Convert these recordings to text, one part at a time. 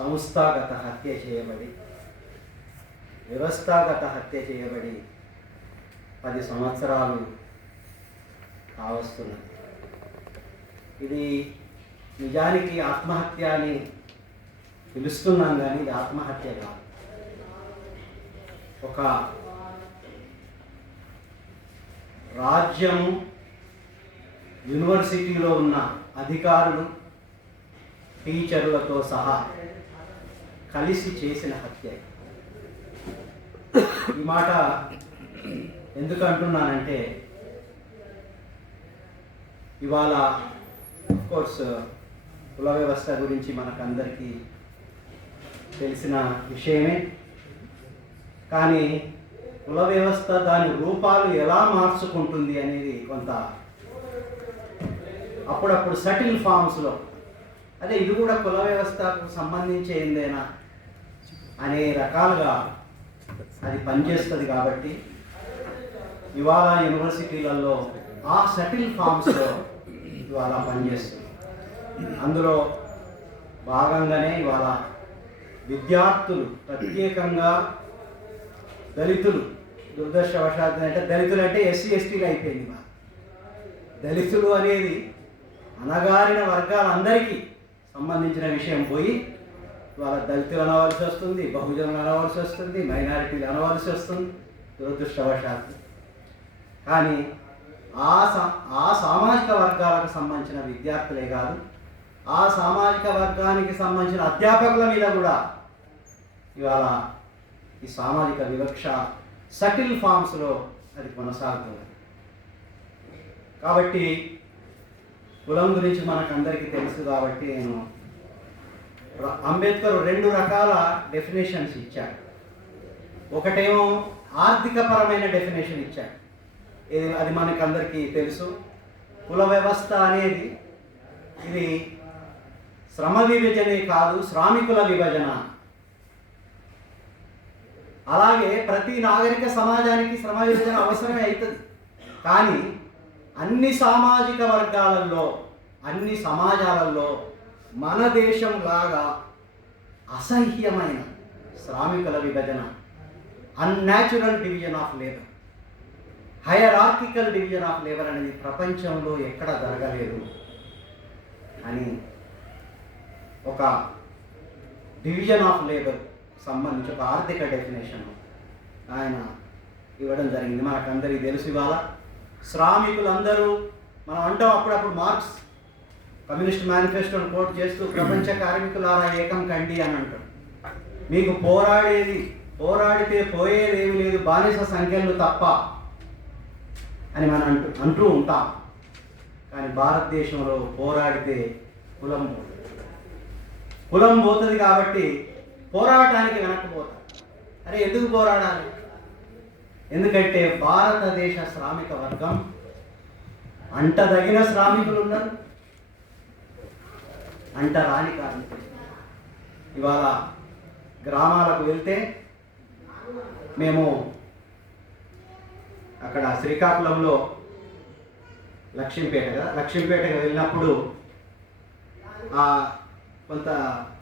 సంస్థాగత హత్య చేయబడి, వ్యవస్థాగత హత్య చేయబడి 10 సంవత్సరాలు కావస్తున్నది. ఇది నిజానికి ఆత్మహత్య అని పిలుస్తున్నాం, కానీ ఇది ఆత్మహత్య కాదు. ఒక రాజ్యము, యూనివర్సిటీలో ఉన్న అధికారులు, టీచర్లతో సహా కలిసి చేసిన హత్య. ఈ మాట ఎందుకు అంటున్నానంటే, ఇవాళ కోర్స్ కుల వ్యవస్థ గురించి మనకందరికీ తెలిసిన విషయమే. కానీ కుల వ్యవస్థ దాని రూపాలు ఎలా మార్చుకుంటుంది అనేది కొంత అప్పుడప్పుడు సటిల్ ఫామ్స్లో, అదే ఇది కూడా కుల వ్యవస్థకు సంబంధించేందేనా అనే రకాలుగా అది పనిచేస్తుంది. కాబట్టి ఇవాళ యూనివర్సిటీలలో ఆ సటిల్ ఫామ్స్లో ఇవాళ పనిచేస్తుంది. అందులో భాగంగానే ఇవాళ విద్యార్థులు, ప్రత్యేకంగా దళితులు, దురదృష్టవశాత్తు అంటే దళితులు అంటే ఎస్సీ ఎస్టీలు అయిపోయింది. దళితులు అనేది అణగారిన వర్గాలందరికీ సంబంధించిన విషయం పోయి వాళ్ళ దళితులు అనవలసి వస్తుంది, బహుజనులు అనవలసి వస్తుంది, మైనారిటీలు అనవలసి వస్తుంది దురదృష్టవశాత్తు. కానీ ఆ సామాజిక వర్గాలకు సంబంధించిన విద్యార్థులే కాదు, ఆ సామాజిక వర్గానికి సంబంధించిన అధ్యాపకుల మీద కూడా ఇవాళ ఈ సామాజిక వివక్ష సటిల్ ఫామ్స్లో అది కొనసాగుతుంది. కాబట్టి కులం గురించి మనకందరికీ తెలుసు. కాబట్టి నేను అంబేద్కర్ 2 రకాల డెఫినేషన్స్ ఇచ్చాడు. ఒకటేమో ఆర్థికపరమైన డెఫినేషన్ ఇచ్చాడు. అది మనకందరికీ తెలుసు. కుల వ్యవస్థ అనేది ఇది శ్రమ విభజనే కాదు, శ్రామికుల విభజన. అలాగే ప్రతి నాగరిక సమాజానికి శ్రమ విభజన అవసరమే అవుతుంది. కానీ అన్ని సామాజిక వర్గాలలో, అన్ని సమాజాలలో మన దేశం లాగా అసహ్యమైన శ్రామికుల విభజన, unnatural division of labour, hierarchical division of labour అనేది ప్రపంచంలో ఎక్కడ జరగలేదు అని ఒక డివిజన్ ఆఫ్ లేబర్ సంబంధించి ఒక ఆర్థిక డెఫినేషన్ ఆయన ఇవ్వడం జరిగింది. మనకందరికీ తెలుసు. ఇవాళ శ్రామికులందరూ మనం అంటాం అప్పుడప్పుడు, మార్క్స్ కమ్యూనిస్ట్ మేనిఫెస్టోని కోట్ చేస్తూ ప్రపంచ కార్మికులారా ఏకం కండి అని అంటాడు. మీకు పోరాడితే పోయేదేమీ లేదు, బానిస సంఖ్యలు తప్ప అని మనం అంటూ ఉంటాం. కానీ భారతదేశంలో పోరాడితే కులం పోతుంది. కాబట్టి పోరాటానికి వెనక్కిపోతాం. అరే ఎందుకు పోరాడాలి? ఎందుకంటే భారతదేశ శ్రామిక వర్గం అంటదగిన శ్రామికులు ఉన్నారు, అంటరాని కార్మికులు. ఇవాళ గ్రామాలకు వెళ్తే, మేము అక్కడ శ్రీకాకుళంలో లక్ష్మీపేటకి వెళ్ళినప్పుడు కొంత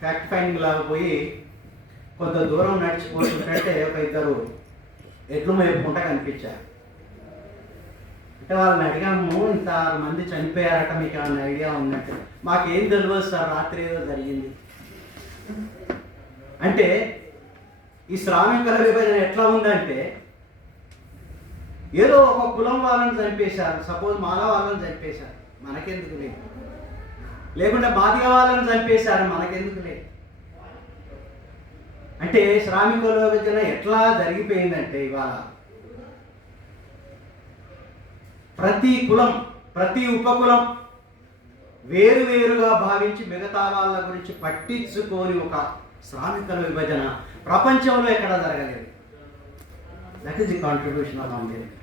ఫ్యాక్ట్ ఫైండింగ్ లాగా పోయి కొంత దూరం నడిచిపోతుంటే ఒక 2 ఎడ్లు మేపుకుంటా కనిపించారు. అంటే వాళ్ళని అడిగాము, ఇంత మంది చనిపోయారట, మీకు ఏమైనా ఐడియా ఉన్నట్టు. మాకేం తెలియదు సార్, రాత్రి ఏదో జరిగింది అంటే. ఈ శ్రామికుల విభజన ఎట్లా ఉందంటే, ఏదో ఒక కులం వాళ్ళని చంపేశారు, సపోజ్ మాల వాళ్ళని చంపేశారు, మనకెందుకు లేదు. లేకుంటే మాదిగ వాళ్ళని చంపేశారు, మనకెందుకు లేదు. అంటే శ్రామికుల విభజన ఎట్లా జరిగిపోయిందంటే, ఇవాళ ప్రతి కులం, ప్రతి ఉపకులం వేరువేరుగా భావించి మిగతా వాళ్ళ గురించి పట్టించుకోని ఒక శ్రామికుల విభజన ప్రపంచంలో ఎక్కడా జరగలేదు. That is the contribution of Ambedkar.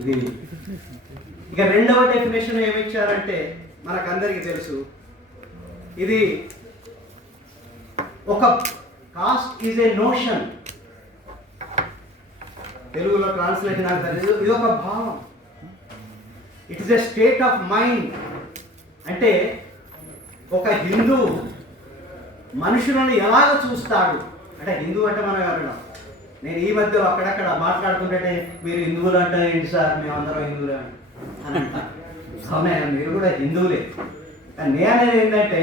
ఇది ఇక 2వ డెఫినేషన్ ఏమిచ్చారంటే, మనకందరికీ తెలుసు, ఇది ఒక కాస్ట్ ఈజ్ ఏ నోషన్. తెలుగులో ట్రాన్స్లేషన్ అంటారు, ఇది ఒక భావం. It is a state of mind. అంటే ఒక హిందూ మనుషులను ఎలాగ చూస్తాడు అంటే హిందూ అంటే మనం ఎవరైనా నేను ఈ మధ్యలో అక్కడక్కడ మాట్లాడుతుంటే మీరు హిందువులు అంటే ఏంటి సార్ మేమందరం హిందువులే అని అంటారు. అవునా, మీరు కూడా హిందువులే. నేనేది ఏంటంటే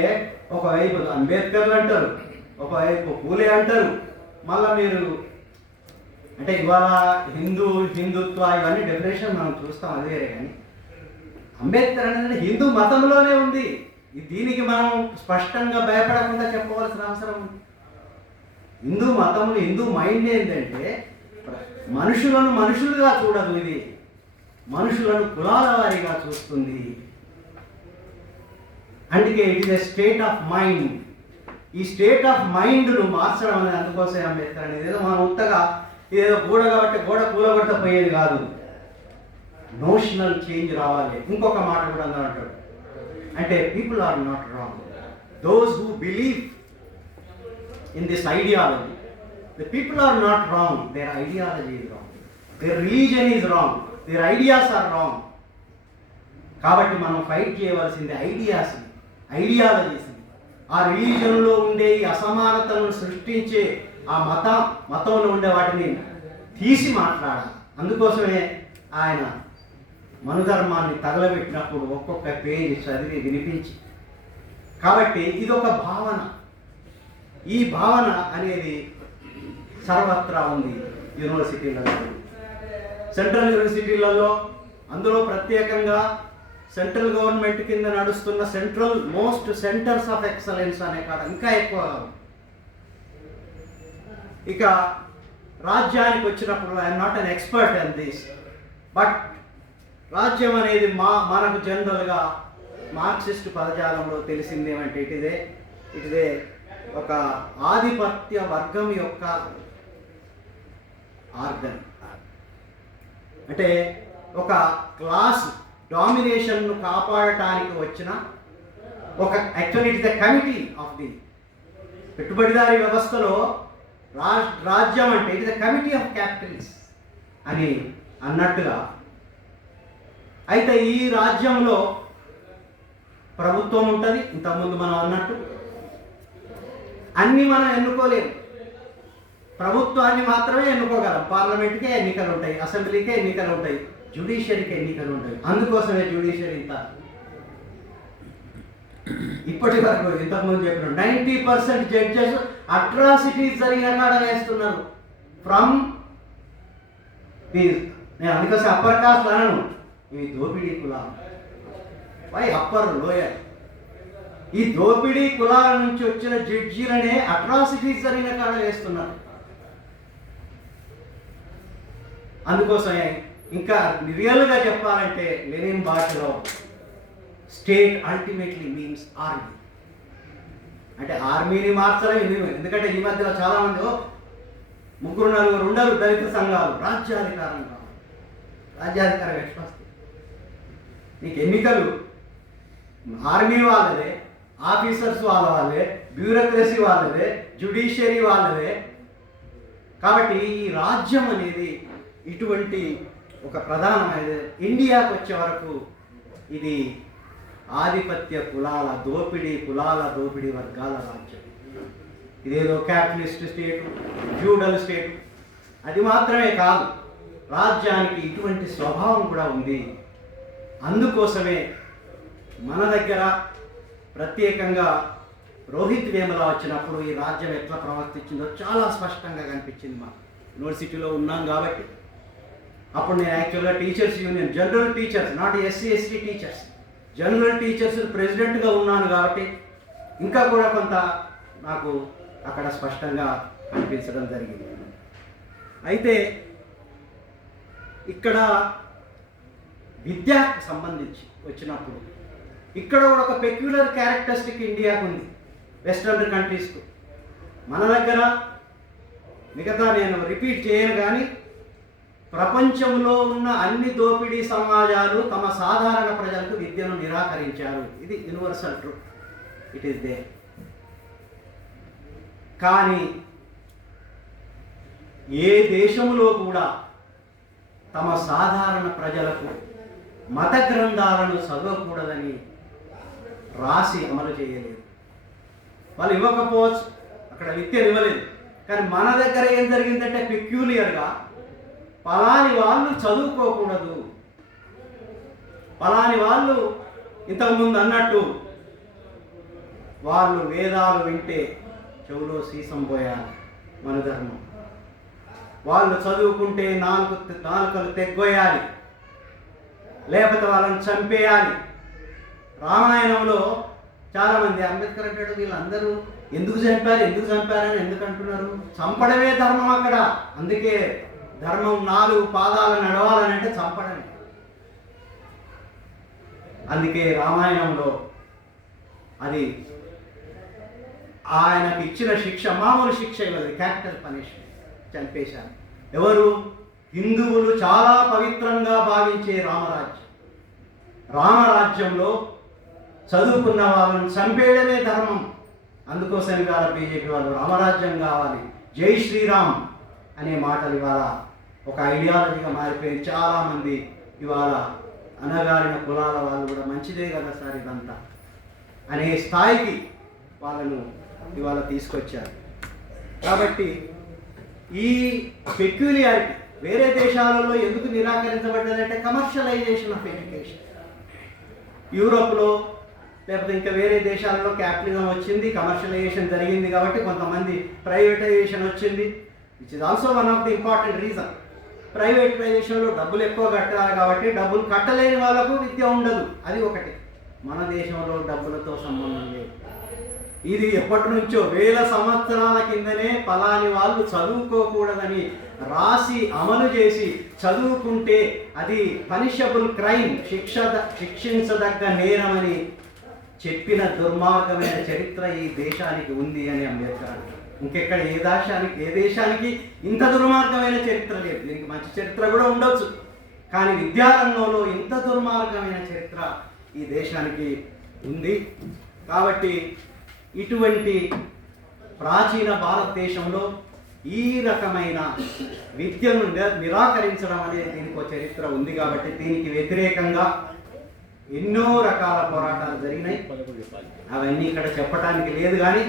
ఒకవైపు అంబేద్కర్లు అంటారు, ఒకవైపు పూలే అంటారు, మళ్ళీ మీరు అంటే ఇవాళ హిందుత్వ ఇవన్నీ డెఫినేషన్ మనం చూస్తాం, అది వేరే. కానీ అంబేద్కర్ అనేది హిందూ మతంలోనే ఉంది. దీనికి మనం స్పష్టంగా భయపడకుండా చెప్పవలసిన అవసరం ఉంది. హిందూ మతంలో హిందూ మైండ్ ఏంటంటే మనుషులను మనుషులుగా చూడదు, ఇది మనుషులను కులాల వారీగా చూస్తుంది. అందుకే it is a state of mind. ఈ స్టేట్ ఆఫ్ మైండ్ను మార్చడం అనేది అందుకోసమే అంబేద్కర్ అనేది. ఏదో మనం ఉత్తగా ఏదో గోడ కాబట్టి గోడ కూలగొట్టపోయేది కాదు, నోషనల్ చేంజ్ రావాలి. ఇంకొక మాట కూడా అందరూ అంటాడు అంటే people are not wrong, those who believe in this ideology, the people are not wrong, their ideology is wrong, their religion is wrong, their ideas are wrong. కాబట్టి మనం ఫైట్ చేయవలసింది ఐడియాలజీస్. ఆ రిలీజన్లో ఉండే ఈ అసమానతలను సృష్టించే ఆ మతంలో ఉండే వాటిని తీసి మాట్లాడాలి. అందుకోసమే ఆయన మనుధర్మాన్ని తగలబెట్టినప్పుడు ఒక్కొక్క పేజీ చదివి వినిపించి. కాబట్టి ఇదొక భావన. ఈ భావన అనేది సర్వత్రా ఉంది యూనివర్సిటీలలో, సెంట్రల్ యూనివర్సిటీలలో. అందులో ప్రత్యేకంగా సెంట్రల్ గవర్నమెంట్ కింద నడుస్తున్న central most centres of excellence అనే కాడ ఇంకా ఎక్కువ. ఇక రాజ్యానికి వచ్చినప్పుడు I'm not an expert in this, but రాజ్యం అనేది మనకు జనరల్గా మార్క్సిస్ట్ పదజాలంలో తెలిసింది ఏమంటే ఇటుదే ఒక ఆధిపత్య వర్గం యొక్క ఆర్గన్. అంటే ఒక క్లాస్ డామినేషన్ను కాపాడటానికి వచ్చిన ఒక actually it is the committee of the పెట్టుబడిదారీ వ్యవస్థలో రాజ్యం అంటే it is the committee of capitalist అని అన్నట్టుగా. అయితే ఈ రాజ్యంలో ప్రభుత్వం ఉంటుంది. ఇంతకుముందు మనం అన్నట్టు అన్నీ మనం ఎన్నుకోలేము, ప్రభుత్వాన్ని మాత్రమే ఎన్నుకోగలం. పార్లమెంట్కే ఎన్నికలు ఉంటాయి, అసెంబ్లీకే ఎన్నికలు ఉంటాయి, జ్యుడిషియరీకి ఎన్నికలు ఉంటాయి. అందుకోసమే జ్యుడిషియరీ ఇంత ఇప్పటి వరకు ఇంతకుముందు చెప్పిన 90% జడ్జెస్ అట్రాసిటీస్ జరిగిన కాడ వేస్తున్నారు ఫ్రమ్ దీస్. నేను అందుకోసం అప్పర్ కాస్ట్ అనను, ఇవి దోపిడీ కులాలు. Why upper lower? ఈ దోపిడీ కులాల నుంచి వచ్చిన జడ్జీలనే అట్రాసిటీస్ జరిగిన కాడ వేస్తున్నారు. అందుకోసమే ఇంకా రియల్గా చెప్పాలంటే లెనిన్ భాషలో స్టేట్ అల్టిమేట్లీ మీన్స్ ఆర్మీ. అంటే ఆర్మీని మార్చలేము. ఎందుకంటే ఈ మధ్యలో చాలామంది 3-4 ఉండరు దళిత సంఘాలు రాజ్యాధికారం కావాలి, రాజ్యాధికారం ఎట్లా వస్తుంది? నీకు ఎన్నికలు ఆర్మీ వాళ్ళదే, ఆఫీసర్స్ వాళ్ళే, బ్యూరోక్రసీ వాళ్ళదే, జ్యుడిషియరీ వాళ్ళదే. కాబట్టి ఈ రాజ్యం అనేది ఇటువంటి ఒక ప్రధానమైనది. ఇండియాకు వచ్చే వరకు ఇది ఆధిపత్య కులాల దోపిడీ వర్గాల రాజ్యం. ఇదేదో క్యాపిటలిస్ట్ స్టేటు, ఫ్యూడల్ స్టేటు. అది మాత్రమే కాదు, రాజ్యానికి ఇటువంటి స్వభావం కూడా ఉంది. అందుకోసమే మన దగ్గర ప్రత్యేకంగా రోహిత్ వేముల వచ్చినప్పుడు ఈ రాజ్యం ఎట్లా ప్రవర్తించిందో చాలా స్పష్టంగా కనిపించింది. మా యూనివర్సిటీలో ఉన్నాం కాబట్టి అప్పుడు నేను యాక్చువల్గా teachers union, general teachers, not SC/ST teachers, general teachers ప్రెసిడెంట్గా ఉన్నాను కాబట్టి ఇంకా కూడా కొంత నాకు అక్కడ స్పష్టంగా కనిపించడం జరిగింది. అయితే ఇక్కడ విద్యకు సంబంధించి వచ్చినప్పుడు ఇక్కడ కూడా ఒక పెక్యులర్ క్యారెక్టరిస్టిక్ ఇండియాకు ఉంది వెస్టర్న్ కంట్రీస్కు. మన దగ్గర మిగతా నేను రిపీట్ చేయను కానీ ప్రపంచంలో ఉన్న అన్ని దోపిడీ సమాజాలు తమ సాధారణ ప్రజలకు విద్యను నిరాకరించారు. ఇది universal truth, it is there. కానీ ఏ దేశంలో కూడా తమ సాధారణ ప్రజలకు మత గ్రంథాలను చదవకూడదని రాసి అమలు చేయలేదు. వాళ్ళు ఇవ్వకపోవచ్చు, అక్కడ విద్యను ఇవ్వలేదు. కానీ మన దగ్గర ఏం జరిగిందంటే పెక్యూలియర్గా పలాని వాళ్ళు చదువుకోకూడదు, పలాని వాళ్ళు ఇంతకుముందు అన్నట్టు వాళ్ళు వేదాలు వింటే చెవులో సీసం పోయాలి మన ధర్మం, వాళ్ళు చదువుకుంటే నాలుకలు తెగ్గొయ్యాలి, లేకపోతే వాళ్ళని చంపేయాలి. రామాయణంలో చాలామంది అంబేద్కర్ అంటాడు వీళ్ళందరూ ఎందుకు చంపారని ఎందుకు అంటున్నారు? చంపడమే ధర్మం అక్కడ. అందుకే ధర్మం 4 పాదాలు నడవాలని అంటే చంపడమే. అందుకే రామాయణంలో అది ఆయనకు ఇచ్చిన శిక్ష మామూలు శిక్ష ఇవ్వదు, క్యాపిటల్ పనిష్మెంట్, చంపేశారు. ఎవరు? హిందువులు చాలా పవిత్రంగా భావించే రామరాజ్యంలో చదువుకున్న వాళ్ళని చంపేయడమే ధర్మం. అందుకోసం ఇవాళ బీజేపీ వాళ్ళు రామరాజ్యం కావాలి, జై శ్రీరామ్ అనే మాటలు ఇవాళ ఒక ఐడియాలజీగా మారిపోయింది. చాలామంది ఇవాళ అనగారిన కులాల వాళ్ళు కూడా మంచిదే కదా సార్ ఇదంతా అనే స్థాయికి వాళ్ళను ఇవాళ తీసుకొచ్చారు. కాబట్టి ఈ పెక్యులియారిటీ వేరే దేశాలలో ఎందుకు నిరాకరించబడ్డదంటే కమర్షియలైజేషన్ ఆఫ్ ఎడ్యుకేషన్. యూరోప్లో లేకపోతే ఇంకా వేరే దేశాలలో క్యాపిటలిజం వచ్చింది, కమర్షియలైజేషన్ జరిగింది కాబట్టి కొంతమంది ప్రైవేటైజేషన్ వచ్చింది, which is also one of the important reason. ప్రైవేటైజేషన్లో డబ్బులు ఎక్కువ కట్టాలి కాబట్టి డబ్బులు కట్టలేని వాళ్ళకు విద్య ఉండదు, అది ఒకటి. మన దేశంలో డబ్బులతో సంబంధం లేదు. ఇది ఎప్పటి నుంచో వేల సంవత్సరాల కిందనే పలాని వాళ్ళు చదువుకోకూడదని రాసి అమలు చేసి చదువుకుంటే అది పనిషబుల్ క్రైమ్, శిక్షించదగ్గ నేరమని చెప్పిన దుర్మార్గమైన చరిత్ర ఈ దేశానికి ఉంది అని అంబేద్కర్ అంటారు. ఇంకెక్కడ ఏ దేశానికి ఇంత దుర్మార్గమైన చరిత్ర లేదు. దీనికి మంచి చరిత్ర కూడా ఉండొచ్చు, కానీ విద్యారంగంలో ఇంత దుర్మార్గమైన చరిత్ర ఈ దేశానికి ఉంది. కాబట్టి ఇటువంటి ప్రాచీన భారతదేశంలో ఈ రకమైన విద్యను నిరాకరించడం అనేది దీనికి ఒక చరిత్ర ఉంది. కాబట్టి దీనికి వ్యతిరేకంగా ఎన్నో రకాల పోరాటాలు జరిగినాయి, అవన్నీ ఇక్కడ చెప్పడానికి లేదు. కానీ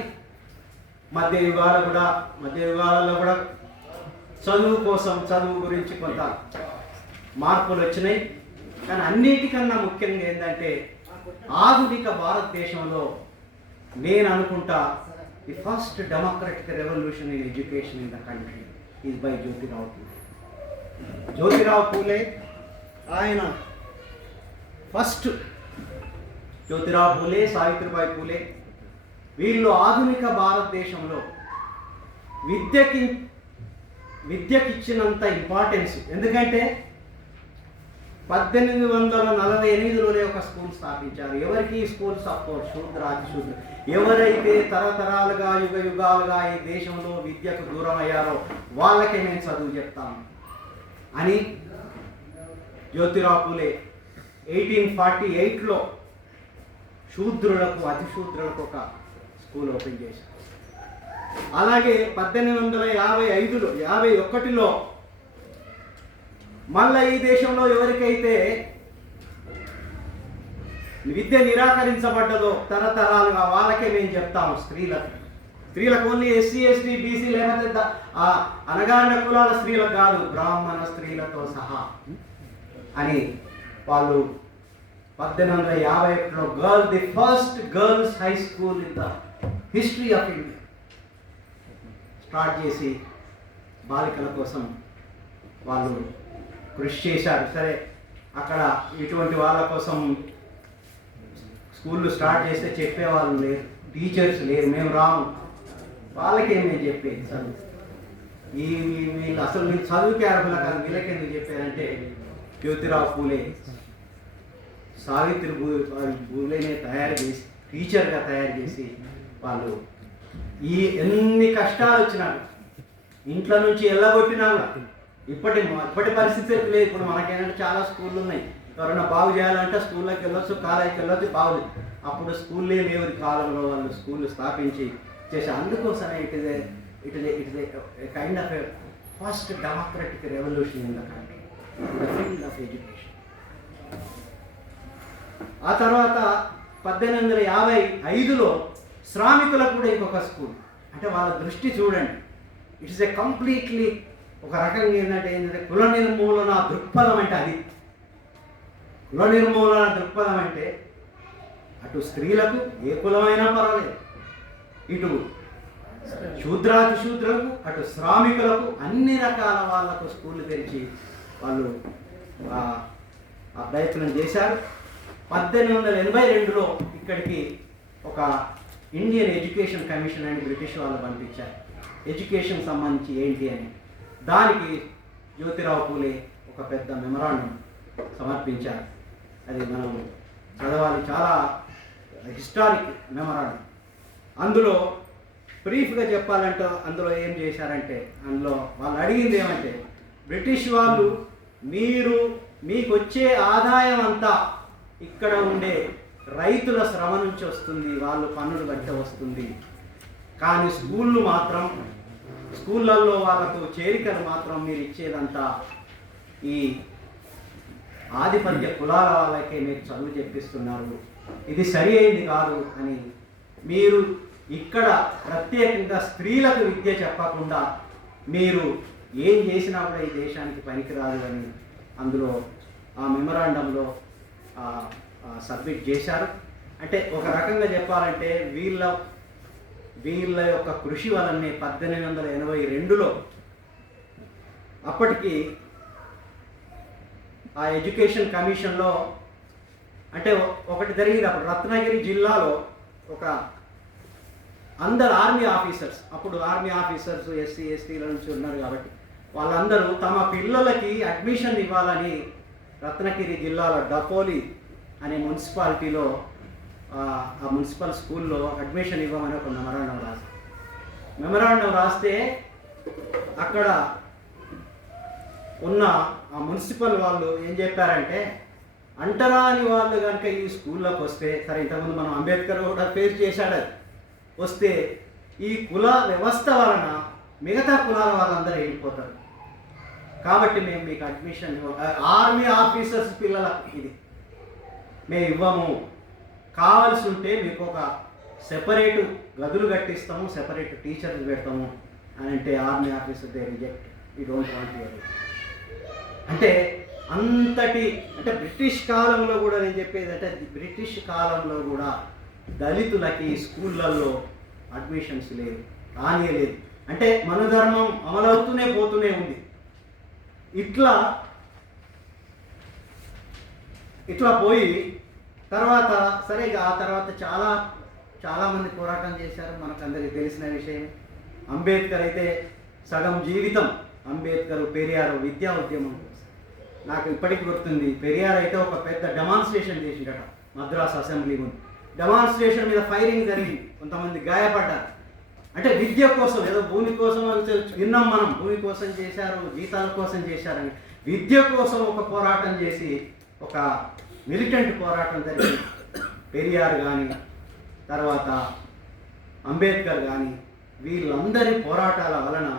మధ్య యుగాలలో కూడా చదువు గురించి కొంత మార్పులు వచ్చినాయి. కానీ అన్నిటికన్నా ముఖ్యంగా ఏంటంటే ఆధునిక భారతదేశంలో నేను అనుకుంటా the first democratic revolution in education in the country is by Jyotirao Phule. ఆయన ఫస్ట్ జ్యోతిరావు పూలే, సావిత్రిబాయి పూలే వీళ్ళు ఆధునిక భారతదేశంలో విద్యకిచ్చినంత ఇంపార్టెన్స్. ఎందుకంటే 1848లోనే ఒక స్కూల్ స్థాపించారు. ఎవరికి స్కూల్ సపోర్ట్? శూద్ర. ఎవరైతే తరతరాలుగా యుగాలుగా ఈ దేశంలో విద్యకు దూరం అయ్యారో వాళ్ళకే మేము చదువు చెప్తాము అని జ్యోతిరావు పూలే 1848లో అతిశూద్రులకు ఒక స్కూల్ ఓపెన్ చేశారు. అలాగే 1851లో మళ్ళీ ఈ దేశంలో ఎవరికైతే విద్య నిరాకరించబడ్డదో తరతరాలుగా వాళ్ళకే మేము చెప్తాము. స్త్రీలకు ఓన్లీ SC, ST, BC లేకపోతే అనగారిన కులాల స్త్రీలకు కాదు, బ్రాహ్మణ స్త్రీలతో సహా అని వాళ్ళు 1851లో the first girls high school in the history of India start చేసి బాలికల కోసం వాళ్ళు కృషి చేశారు. సరే, అక్కడ ఇటువంటి వాళ్ళ కోసం స్కూళ్ళు స్టార్ట్ చేస్తే చెప్పేవాళ్ళు లేరు, టీచర్స్ లేరు, మేము రాము, వాళ్ళకేం నేను చెప్పేది చదువు. వీళ్ళు అసలు మీరు చదువుకే అర్హుల కాదు, వీళ్ళకెందుకు చెప్పారంటే జ్యోతిరావు పూలే పూలేనే తయారు చేసి టీచర్గా తయారు చేసి వాళ్ళు ఎన్ని కష్టాలు వచ్చినా ఇంట్లో నుంచి వెళ్ళగొట్టినా ఇప్పటి పరిస్థితి లేదు. ఇప్పుడు మనకేంటంటే చాలా స్కూళ్ళు ఉన్నాయి, ఎవరైనా బాగు చేయాలంటే స్కూల్లోకి వెళ్ళొచ్చు, కాలేజీకి వెళ్ళొచ్చు, బాగుంది. అప్పుడు స్కూల్లే లేవు కాలంలో వాళ్ళు స్కూళ్ళు స్థాపించి చేసి. అందుకోసమే it is kind of first democratic revolution in the country, the field of education. ఆ తర్వాత 1855లో శ్రామికులకు కూడా ఇంకొక స్కూల్. అంటే వాళ్ళ దృష్టి చూడండి, ఇట్స్ ఏ కంప్లీట్లీ ఒక రకంగా ఏంటంటే కుల నిర్మూలన దృక్పథం అంటే అది. కుల నిర్మూలన దృక్పథం అంటే అటు స్త్రీలకు ఏ కులమైనా పర్వాలేదు, ఇటు శూద్రాతి శూద్రులకు, అటు శ్రామికులకు, అన్ని రకాల వాళ్ళకు స్కూళ్ళు తెరిచి వాళ్ళు ఆ ప్రయత్నం చేశారు. 1882లో ఇక్కడికి ఒక ఇండియన్ ఎడ్యుకేషన్ కమిషన్ అని బ్రిటిష్ వాళ్ళు పంపించారు. ఎడ్యుకేషన్ సంబంధించి ఏంటి అని. దానికి జ్యోతిరావు పూలే ఒక పెద్ద మెమరాండం సమర్పించారు. అది మనం చదవాలి, చాలా హిస్టారిక్ మెమరాండం. అందులో బ్రీఫ్గా చెప్పాలంటే అందులో ఏం చేశారంటే, అందులో వాళ్ళు అడిగింది ఏమంటే, బ్రిటిష్ వాళ్ళు మీకు వచ్చే ఆదాయం అంతా ఇక్కడ ఉండే రైతుల శ్రమ నుంచి వస్తుంది, వాళ్ళు పన్నులు కట్ట వస్తుంది, కానీ స్కూళ్ళల్లో వాళ్ళకు చేరికలు మాత్రం మీరు ఇచ్చేదంతా ఈ ఆధిపత్య కులాల వాళ్ళకే మీరు చదువు చెప్పిస్తున్నారు, ఇది సరి అయింది కాదు అని. మీరు ఇక్కడ ప్రత్యేకంగా స్త్రీలకు విద్య చెప్పకుండా మీరు ఏం చేసినా కూడా ఈ దేశానికి పనికిరాదు అని అందులో ఆ మెమరాండంలో సబ్మిట్ చేశారు. అంటే ఒక రకంగా చెప్పాలంటే వీళ్ళ యొక్క కృషి వలనే 1882లో అప్పటికి ఆ ఎడ్యుకేషన్ కమిషన్లో అంటే ఒకటి జరిగింది. అప్పుడు రత్నగిరి జిల్లాలో ఒక అందరు ఆర్మీ ఆఫీసర్స్, అప్పుడు ఆర్మీ ఆఫీసర్స్ ఎస్సీ ఎస్టీల నుంచి ఉన్నారు కాబట్టి వాళ్ళందరూ తమ పిల్లలకి అడ్మిషన్ ఇవ్వాలని రత్నగిరి జిల్లాలో డపోలి అనే మున్సిపాలిటీలో ఆ మున్సిపల్ స్కూల్లో అడ్మిషన్ ఇవ్వమని ఒక మెమరాండం రాస్తే అక్కడ ఉన్న ఆ మున్సిపల్ వాళ్ళు ఏం చెప్పారంటే, అంటరాని వాళ్ళు కనుక ఈ స్కూల్లోకి వస్తే, సరే ఇంతకుముందు మనం అంబేద్కర్ కూడా ఫేస్ చేశాడు, వస్తే ఈ కుల వ్యవస్థ వలన మిగతా కులాల వాళ్ళందరూ వెళ్ళిపోతారు, కాబట్టి మేము మీకు అడ్మిషన్ ఆర్మీ ఆఫీసర్స్ పిల్లలకు ఇది మేము ఇవ్వము, కావాల్సి ఉంటే మీకు ఒక సెపరేట్ గదులు కట్టిస్తాము, సెపరేట్ టీచర్లు పెడతాము అని అంటే army officer they reject, you don't want your. అంటే అంతటి అంటే బ్రిటిష్ కాలంలో కూడా నేను చెప్పేది అంటే బ్రిటిష్ కాలంలో కూడా దళితులకి స్కూళ్ళల్లో అడ్మిషన్స్ లేదు, రానియలేదు. అంటే మనధర్మం అమలవుతూనే పోతూనే ఉంది. ఇట్లా పోయి తర్వాత సరే ఆ తర్వాత చాలామంది పోరాటం చేశారు, మనకందరికీ తెలిసిన విషయం. అంబేద్కర్ అయితే సగం జీవితం అంబేద్కర్ పెరియార్ విద్యా ఉద్యమం. నాకు ఇప్పటికి గుర్తుంది, పెరియార్ అయితే ఒక పెద్ద డెమాన్స్ట్రేషన్ చేసిండట మద్రాస్ అసెంబ్లీ ముందు. డెమాన్స్ట్రేషన్ మీద ఫైరింగ్ జరిగింది, కొంతమంది గాయపడ్డారు. అంటే విద్య కోసం, ఏదో భూమి కోసం విన్నాం మనం, భూమి కోసం చేశారు, జీతాల కోసం చేశారని. విద్య కోసం ఒక పోరాటం చేసి ఒక మిలిటెంట్ పోరాటం జరిగింది. పెరియార్ కానీ తర్వాత అంబేద్కర్ కానీ వీళ్ళందరి పోరాటాల వలన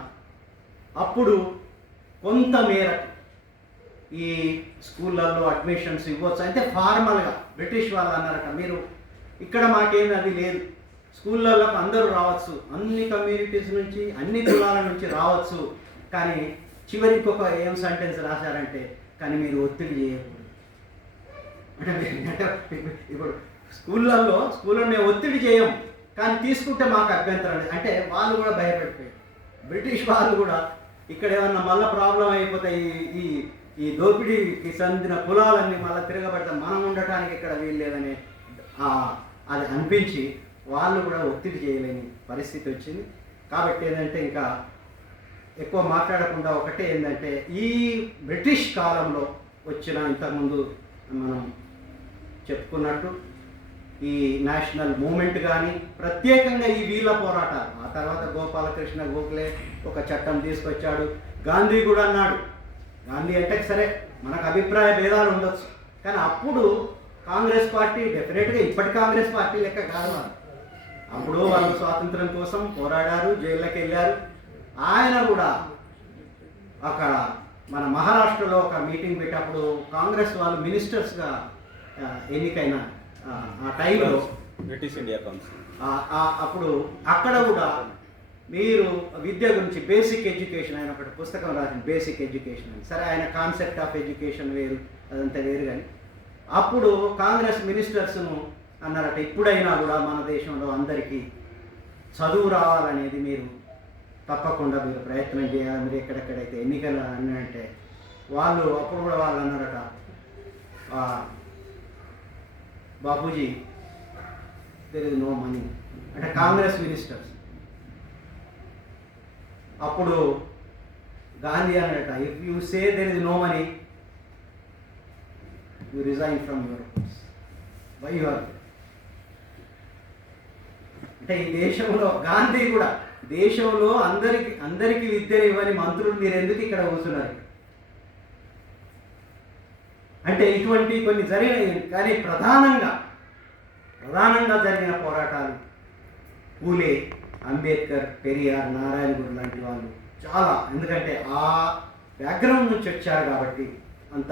అప్పుడు కొంతమేర ఈ స్కూళ్ళల్లో అడ్మిషన్స్ ఇవ్వచ్చు. అయితే ఫార్మల్గా బ్రిటిష్ వాళ్ళు అన్నారట, మీరు ఇక్కడ మాకేమి అది లేదు, స్కూళ్ళల్లో అందరూ రావచ్చు, అన్ని కమ్యూనిటీస్ నుంచి అన్ని కులాల నుంచి రావచ్చు, కానీ చివరికి ఒక ఏం సెంటెన్స్ రాశారంటే, కానీ మీరు ఒత్తిడి చేయకూడదు. అంటే ఇప్పుడు స్కూళ్ళల్లో మేము ఒత్తిడి చేయం, కానీ తీసుకుంటే మాకు అభ్యంతరం లేదు. అంటే వాళ్ళు కూడా భయపడిపోయారు, బ్రిటిష్ వాళ్ళు కూడా ఇక్కడ ఏమన్నా మళ్ళీ ప్రాబ్లం అయిపోతే ఈ దోపిడీకి చెందిన కులాలన్నీ మళ్ళీ తిరగబడితే మనం ఉండటానికి ఇక్కడ వీలు లేదని అది అనిపించి వాళ్ళు కూడా ఒత్తిడి చేయలేని పరిస్థితి వచ్చింది. కాబట్టి ఏంటంటే ఇంకా ఎక్కువ మాట్లాడకుండా ఒకటే ఏంటంటే, ఈ బ్రిటిష్ కాలంలో వచ్చిన ఇంతకుముందు మనం చెప్పుకున్నట్టు ఈ నేషనల్ మూమెంట్ కానీ ప్రత్యేకంగా ఈ వీళ్ళ పోరాటాలు, ఆ తర్వాత గోపాలకృష్ణ గోఖలే ఒక చట్టం తీసుకొచ్చాడు. గాంధీ కూడా అన్నాడు, గాంధీ అంటే సరే మనకు అభిప్రాయ భేదాలు ఉండొచ్చు, కానీ అప్పుడు కాంగ్రెస్ పార్టీ డెఫినెట్గా ఇప్పటి కాంగ్రెస్ పార్టీ లెక్క కాదు. అప్పుడు వాళ్ళు స్వాతంత్రం కోసం పోరాడారు, జైల్లోకి వెళ్ళారు. ఆయన కూడా అక్కడ మన మహారాష్ట్రలో ఒక మీటింగ్ పెట్టినప్పుడు కాంగ్రెస్ వాళ్ళు మినిస్టర్స్గా ఎన్నికైన ఆ టైంలో బ్రిటిష్ ఇండియా కౌన్సిల్. అప్పుడు అక్కడ కూడా మీరు విద్య గురించి బేసిక్ ఎడ్యుకేషన్, ఆయన ఒకటి పుస్తకం రాసిన బేసిక్ ఎడ్యుకేషన్ అని. సరే, ఆయన కాన్సెప్ట్ ఆఫ్ ఎడ్యుకేషన్ వేరు, అదంతా వేరు. కానీ అప్పుడు కాంగ్రెస్ మినిస్టర్స్ను అన్నారట, ఇప్పుడైనా కూడా మన దేశంలో అందరికీ చదువు రావాలనేది మీరు తప్పకుండా మీరు ప్రయత్నం చేయాలి. మీరు ఎక్కడెక్కడైతే ఎన్నికలు అని అంటే వాళ్ళు అప్పుడు కూడా వాళ్ళు అన్నారట, Bapuji there is no money అంటే కాంగ్రెస్ మినిస్టర్స్. అప్పుడు గాంధీ అన్నట, if you say there is no money you resign from your post why you are. అంటే ఈ దేశంలో గాంధీ కూడా దేశంలో అందరికీ విద్యను ఇవ్వని మంత్రులు మీరు ఎందుకు ఇక్కడ కూర్చున్నారు అంటే ఇటువంటి కొన్ని జరిగినాయి. కానీ ప్రధానంగా జరిగిన పోరాటాలు పూలే, అంబేద్కర్, పెరియార్, నారాయణ గురు లాంటి వాళ్ళు చాలా, ఎందుకంటే ఆ బ్యాక్గ్రౌండ్ నుంచి వచ్చారు కాబట్టి అంత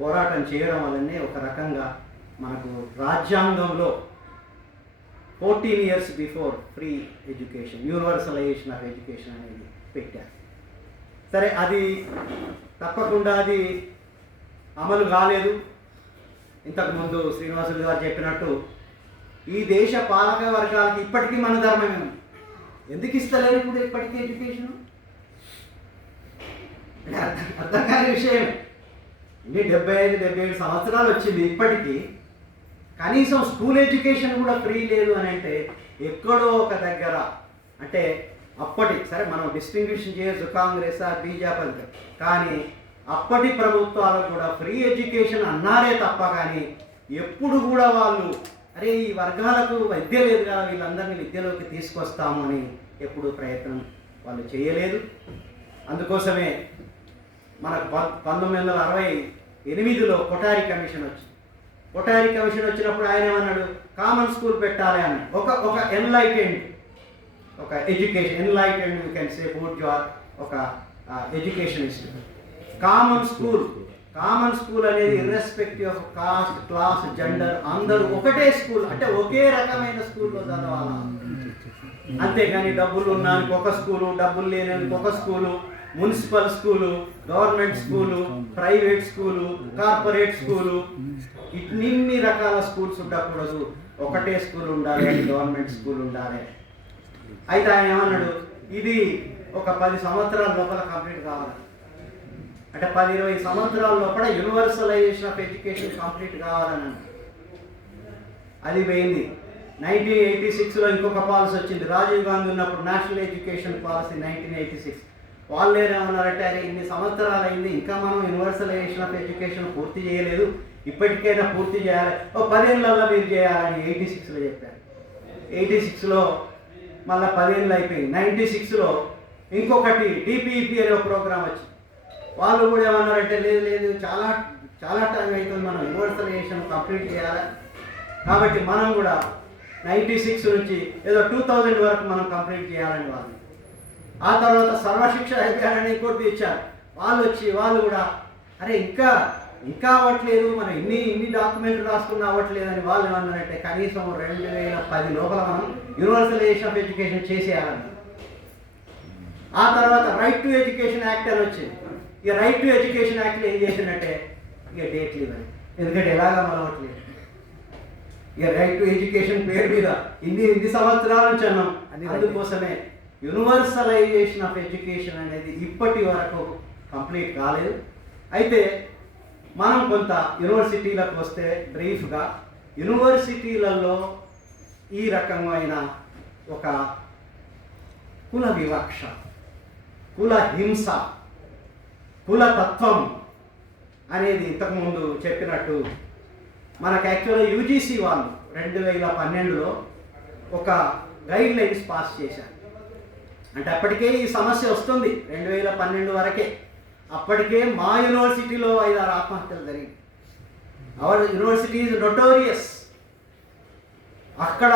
పోరాటం చేయడం వల్లనే ఒక రకంగా మనకు రాజ్యాంగంలో 14 years before free education, universalisation of education అనేది పెట్టారు. సరే, అది తప్పకుండా అది అమలు కాలేదు. ఇంతకుముందు శ్రీనివాసులు గారు చెప్పినట్టు ఈ దేశ పాలక వర్గాలకి ఇప్పటికీ మన ధర్మమే ఉంది. ఎందుకు ఇస్తలేరు ఇప్పుడు ఇప్పటికీ ఎడ్యుకేషన్? అర్థం కాని విషయమే. ఇన్ని 75-77 సంవత్సరాలు వచ్చింది, ఇప్పటికీ కనీసం స్కూల్ ఎడ్యుకేషన్ కూడా ఫ్రీ లేదు అని అంటే ఎక్కడో ఒక దగ్గర అంటే అప్పటి, సరే మనం డిస్టింగ్విష్ చేయొచ్చు కాంగ్రెస్ బీజేపీ, కానీ అప్పటి ప్రభుత్వాలకు కూడా ఫ్రీ ఎడ్యుకేషన్ అన్నారే తప్ప కానీ ఎప్పుడు కూడా వాళ్ళు అరే ఈ వర్గాలకు విద్య లేదు కదా వీళ్ళందరినీ విద్యలోకి తీసుకొస్తాము అని ఎప్పుడు ప్రయత్నం వాళ్ళు చేయలేదు. అందుకోసమే మనకు 1968లో కొఠారి కమిషన్ వచ్చింది. కొఠారి కమిషన్ వచ్చినప్పుడు ఆయన ఏమన్నాడు, కామన్ స్కూల్ పెట్టాలి అన్నాడు. ఒక ఎన్లైటెండ్ ఒక education, enlightened you can say bourgeois ఒక ఎడ్యుకేషనిస్ట్. కామన్ స్కూల్ అనేది irrespective of cost, class, gender అందరూ ఒకటే స్కూల్ అంటే ఒకే రకమైన స్కూల్లో చదవాలా. అంతేగాని డబ్బులు ఉన్నానికి ఒక స్కూలు, డబ్బులు లేనికి ఒక school, municipal school, government school, private school, corporate school, ఇన్ని రకాల స్కూల్స్ ఉండకూడదు. ఒకటే స్కూల్ ఉండాలి, గవర్నమెంట్ స్కూల్ ఉండాలి. అయితే ఆయన ఏమన్నాడు, ఇది ఒక 10 సంవత్సరాల లోపల కంప్లీట్ కావాలి అంటే 10-20 సంవత్సరాల లోపల యూనివర్సలైజేషన్ ఆఫ్ ఎడ్యుకేషన్ కంప్లీట్ కావాలని. అది పోయింది. 1986లో ఇంకొక పాలసీ వచ్చింది. రాజీవ్ గాంధీ ఉన్నప్పుడు నేషనల్ ఎడ్యుకేషన్ పాలసీ 1986. వాళ్ళు ఏమన్నారంటే, అరే ఇన్ని సంవత్సరాలు అయింది ఇంకా మనం యూనివర్సలైజేషన్ ఆఫ్ ఎడ్యుకేషన్ పూర్తి చేయలేదు, ఇప్పటికైనా పూర్తి చేయాలి, 10 ఏళ్ళల్లో మీరు చేయాలని 86లో చెప్పారు. 86లో మళ్ళీ 10 ఏళ్ళు అయిపోయింది. 96లో ఇంకొకటి డిపిఈపి అనే ఒక ప్రోగ్రామ్ వచ్చింది. వాళ్ళు కూడా ఏమన్నారంటే, లేదు చాలా చాలా టైం అవుతుంది, మనం యూనివర్సలైజేషన్ కంప్లీట్ చేయాలి కాబట్టి మనం కూడా 96 నుంచి ఏదో 2000 వరకు మనం కంప్లీట్ చేయాలని వాళ్ళు. ఆ తర్వాత సర్వశిక్ష అభియాన్ ఇంకోటి ఇచ్చారు. వాళ్ళు కూడా అరే ఇంకా అవ్వట్లేదు, మనం ఇన్ని డాక్యుమెంట్లు రాసుకున్నా అవ్వట్లేదు అని వాళ్ళు ఏమన్నారంటే, కనీసం 2010 లోపల మనం యూనివర్సలైజేషన్ ఆఫ్ ఎడ్యుకేషన్ చేసేయాలని. ఆ తర్వాత రైట్ టు ఎడ్యుకేషన్ యాక్ట్ అని వచ్చింది. ఇక రైట్ టు ఎడ్యుకేషన్ యాక్ట్లో ఏం చేసిందంటే ఇక డేట్లు ఇవ్వాలి, ఎందుకంటే ఎలాగా మనం అవ్వట్లేదు. ఇక రైట్ టు ఎడ్యుకేషన్ పేరు మీద ఇన్ని సంవత్సరాల నుంచి అన్నాం. అందుకోసమే యూనివర్సలైజేషన్ ఆఫ్ ఎడ్యుకేషన్ అనేది ఇప్పటి వరకు కంప్లీట్ కాలేదు. అయితే మనం కొంత యూనివర్సిటీలకు వస్తే బ్రీఫ్గా, యూనివర్సిటీలలో ఈ రకమైన ఒక కుల వివక్ష, కుల హింస, కులతత్వం అనేది ఇంతకుముందు చెప్పినట్టు మనకు యాక్చువల్గా యూజీసీ వాళ్ళు 2012లో ఒక గైడ్ లైన్స్ పాస్ చేశారు. అంటే అప్పటికే ఈ సమస్య వస్తుంది 2012 వరకే. అప్పటికే మా యూనివర్సిటీలో 5-6 ఆత్మహత్యలు జరిగింది. Hour university is notorious. అక్కడ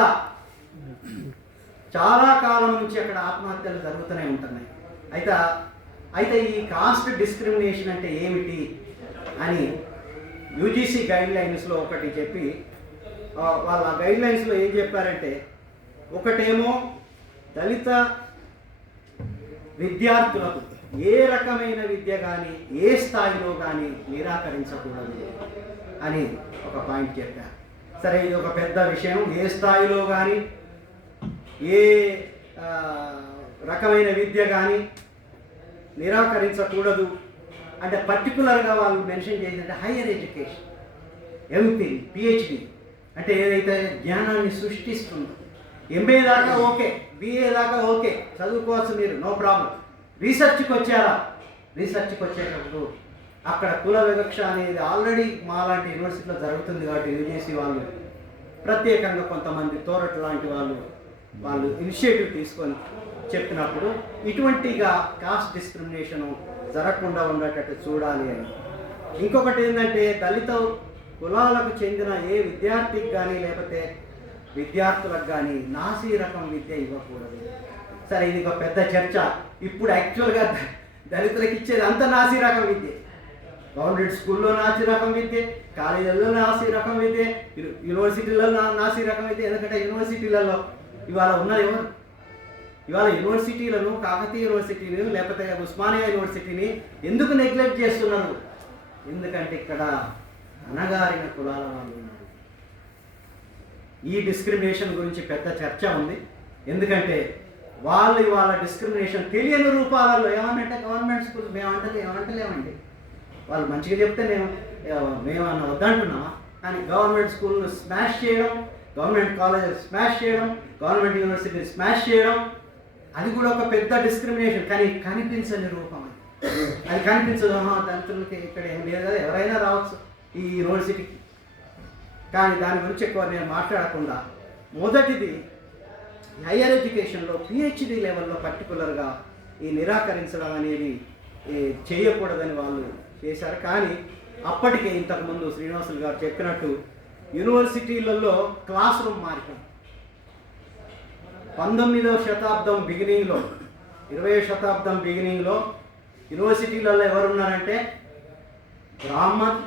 చాలా కాలం నుంచి అక్కడ ఆత్మహత్యలు జరుగుతూనే ఉంటున్నాయి. అయితే ఈ కాస్ట్ డిస్క్రిమినేషన్ అంటే ఏమిటి అని యూజీసీ గైడ్ లైన్స్లో ఒకటి చెప్పి వాళ్ళ గైడ్లైన్స్లో ఏం చెప్పారంటే, ఒకటేమో దళిత విద్యార్థులకు ఏ రకమైన విద్య కానీ ఏ స్థాయిలో కానీ నిరాకరించకూడదు అని ఒక పాయింట్ చెప్పారు. సరే, ఇది ఒక పెద్ద విషయం. ఏ స్థాయిలో కానీ ఏ రకమైన విద్య కానీ నిరాకరించకూడదు అంటే పర్టికులర్గా వాళ్ళు మెన్షన్ చేసిందంటే హయ్యర్ ఎడ్యుకేషన్, ఎంపీ, పిహెచ్డి అంటే ఏదైతే జ్ఞానాన్ని సృష్టిస్తుందో. ఎంఏ దాకా ఓకే, బిఏ దాకా ఓకే, చదువుకోవచ్చు మీరు, నో ప్రాబ్లం. రీసెర్చ్కి వచ్చారా? రీసెర్చ్కి వచ్చేటప్పుడు అక్కడ కుల వివక్ష అనేది ఆల్రెడీ మాలాంటి యూనివర్సిటీలో జరుగుతుంది కాబట్టి యూజీసీ వాళ్ళు ప్రత్యేకంగా కొంతమంది తోరట్ లాంటి వాళ్ళు ఇనిషియేటివ్ తీసుకొని చెప్పినప్పుడు ఇటువంటిగా కాస్ట్ డిస్క్రిమినేషను జరగకుండా ఉండేటట్టు చూడాలి అని. ఇంకొకటి ఏంటంటే, దళిత కులాలకు చెందిన ఏ విద్యార్థికి కానీ లేకపోతే విద్యార్థులకు కానీ నాసీ రకం విద్య ఇవ్వకూడదు. సరే, ఇది ఒక పెద్ద చర్చ. ఇప్పుడు యాక్చువల్గా దళితులకు ఇచ్చేది అంత నాసీ రకం విద్య. గవర్నమెంట్ స్కూల్లో నాసీ రకం విద్య, కాలేజీల్లో నాసీ రకం విద్య, యూనివర్సిటీలలో నాసీ రకం విద్య. ఎందుకంటే యూనివర్సిటీలలో ఇవాళ ఉన్నది ఎవరు? ఇవాళ యూనివర్సిటీలను, కాకతీయ యూనివర్సిటీని లేకపోతే ఉస్మానియా యూనివర్సిటీని ఎందుకు నెగ్లెక్ట్ చేస్తున్నారు? ఎందుకంటే ఇక్కడ అణగారిన కులాల వాళ్ళు ఉన్నారు. ఈ డిస్క్రిమినేషన్ గురించి పెద్ద చర్చ ఉంది. ఎందుకంటే వాళ్ళు ఇవాళ డిస్క్రిమినేషన్ తెలియని రూపాలలో ఏమన్నంటే గవర్నమెంట్ స్కూల్స్ ఏమంటలేమండి. వాళ్ళు మంచిగా చెప్తే మేమన్నా వద్దంటున్నామా? కానీ గవర్నమెంట్ స్కూల్ను స్మాష్ చేయడం, గవర్నమెంట్ కాలేజెస్ స్మాష్ చేయడం, గవర్నమెంట్ యూనివర్సిటీని స్మాష్ చేయడం, అది కూడా ఒక పెద్ద డిస్క్రిమినేషన్. కానీ కనిపించని రూపం అది కనిపించదు. దళితులకి ఇక్కడ ఏం లేదు కదా, ఎవరైనా రావచ్చు ఈ యూనివర్సిటీకి. కానీ దాని గురించి ఎక్కువ నేను మాట్లాడకుండా, మొదటిది హయ్యర్ ఎడ్యుకేషన్లో పిహెచ్డి లెవెల్లో పర్టికులర్గా ఈ నిరాకరించడం అనేది చేయకూడదని వాళ్ళు చేశారు. కానీ అప్పటికే ఇంతకుముందు శ్రీనివాసులు గారు చెప్పినట్టు యూనివర్సిటీలలో క్లాస్ రూమ్ మారిపోయింది. 19వ శతాబ్దం బిగినింగ్లో, 20వ శతాబ్దం బిగినింగ్లో యూనివర్సిటీలలో ఎవరున్నారంటే బ్రాహ్మణ్,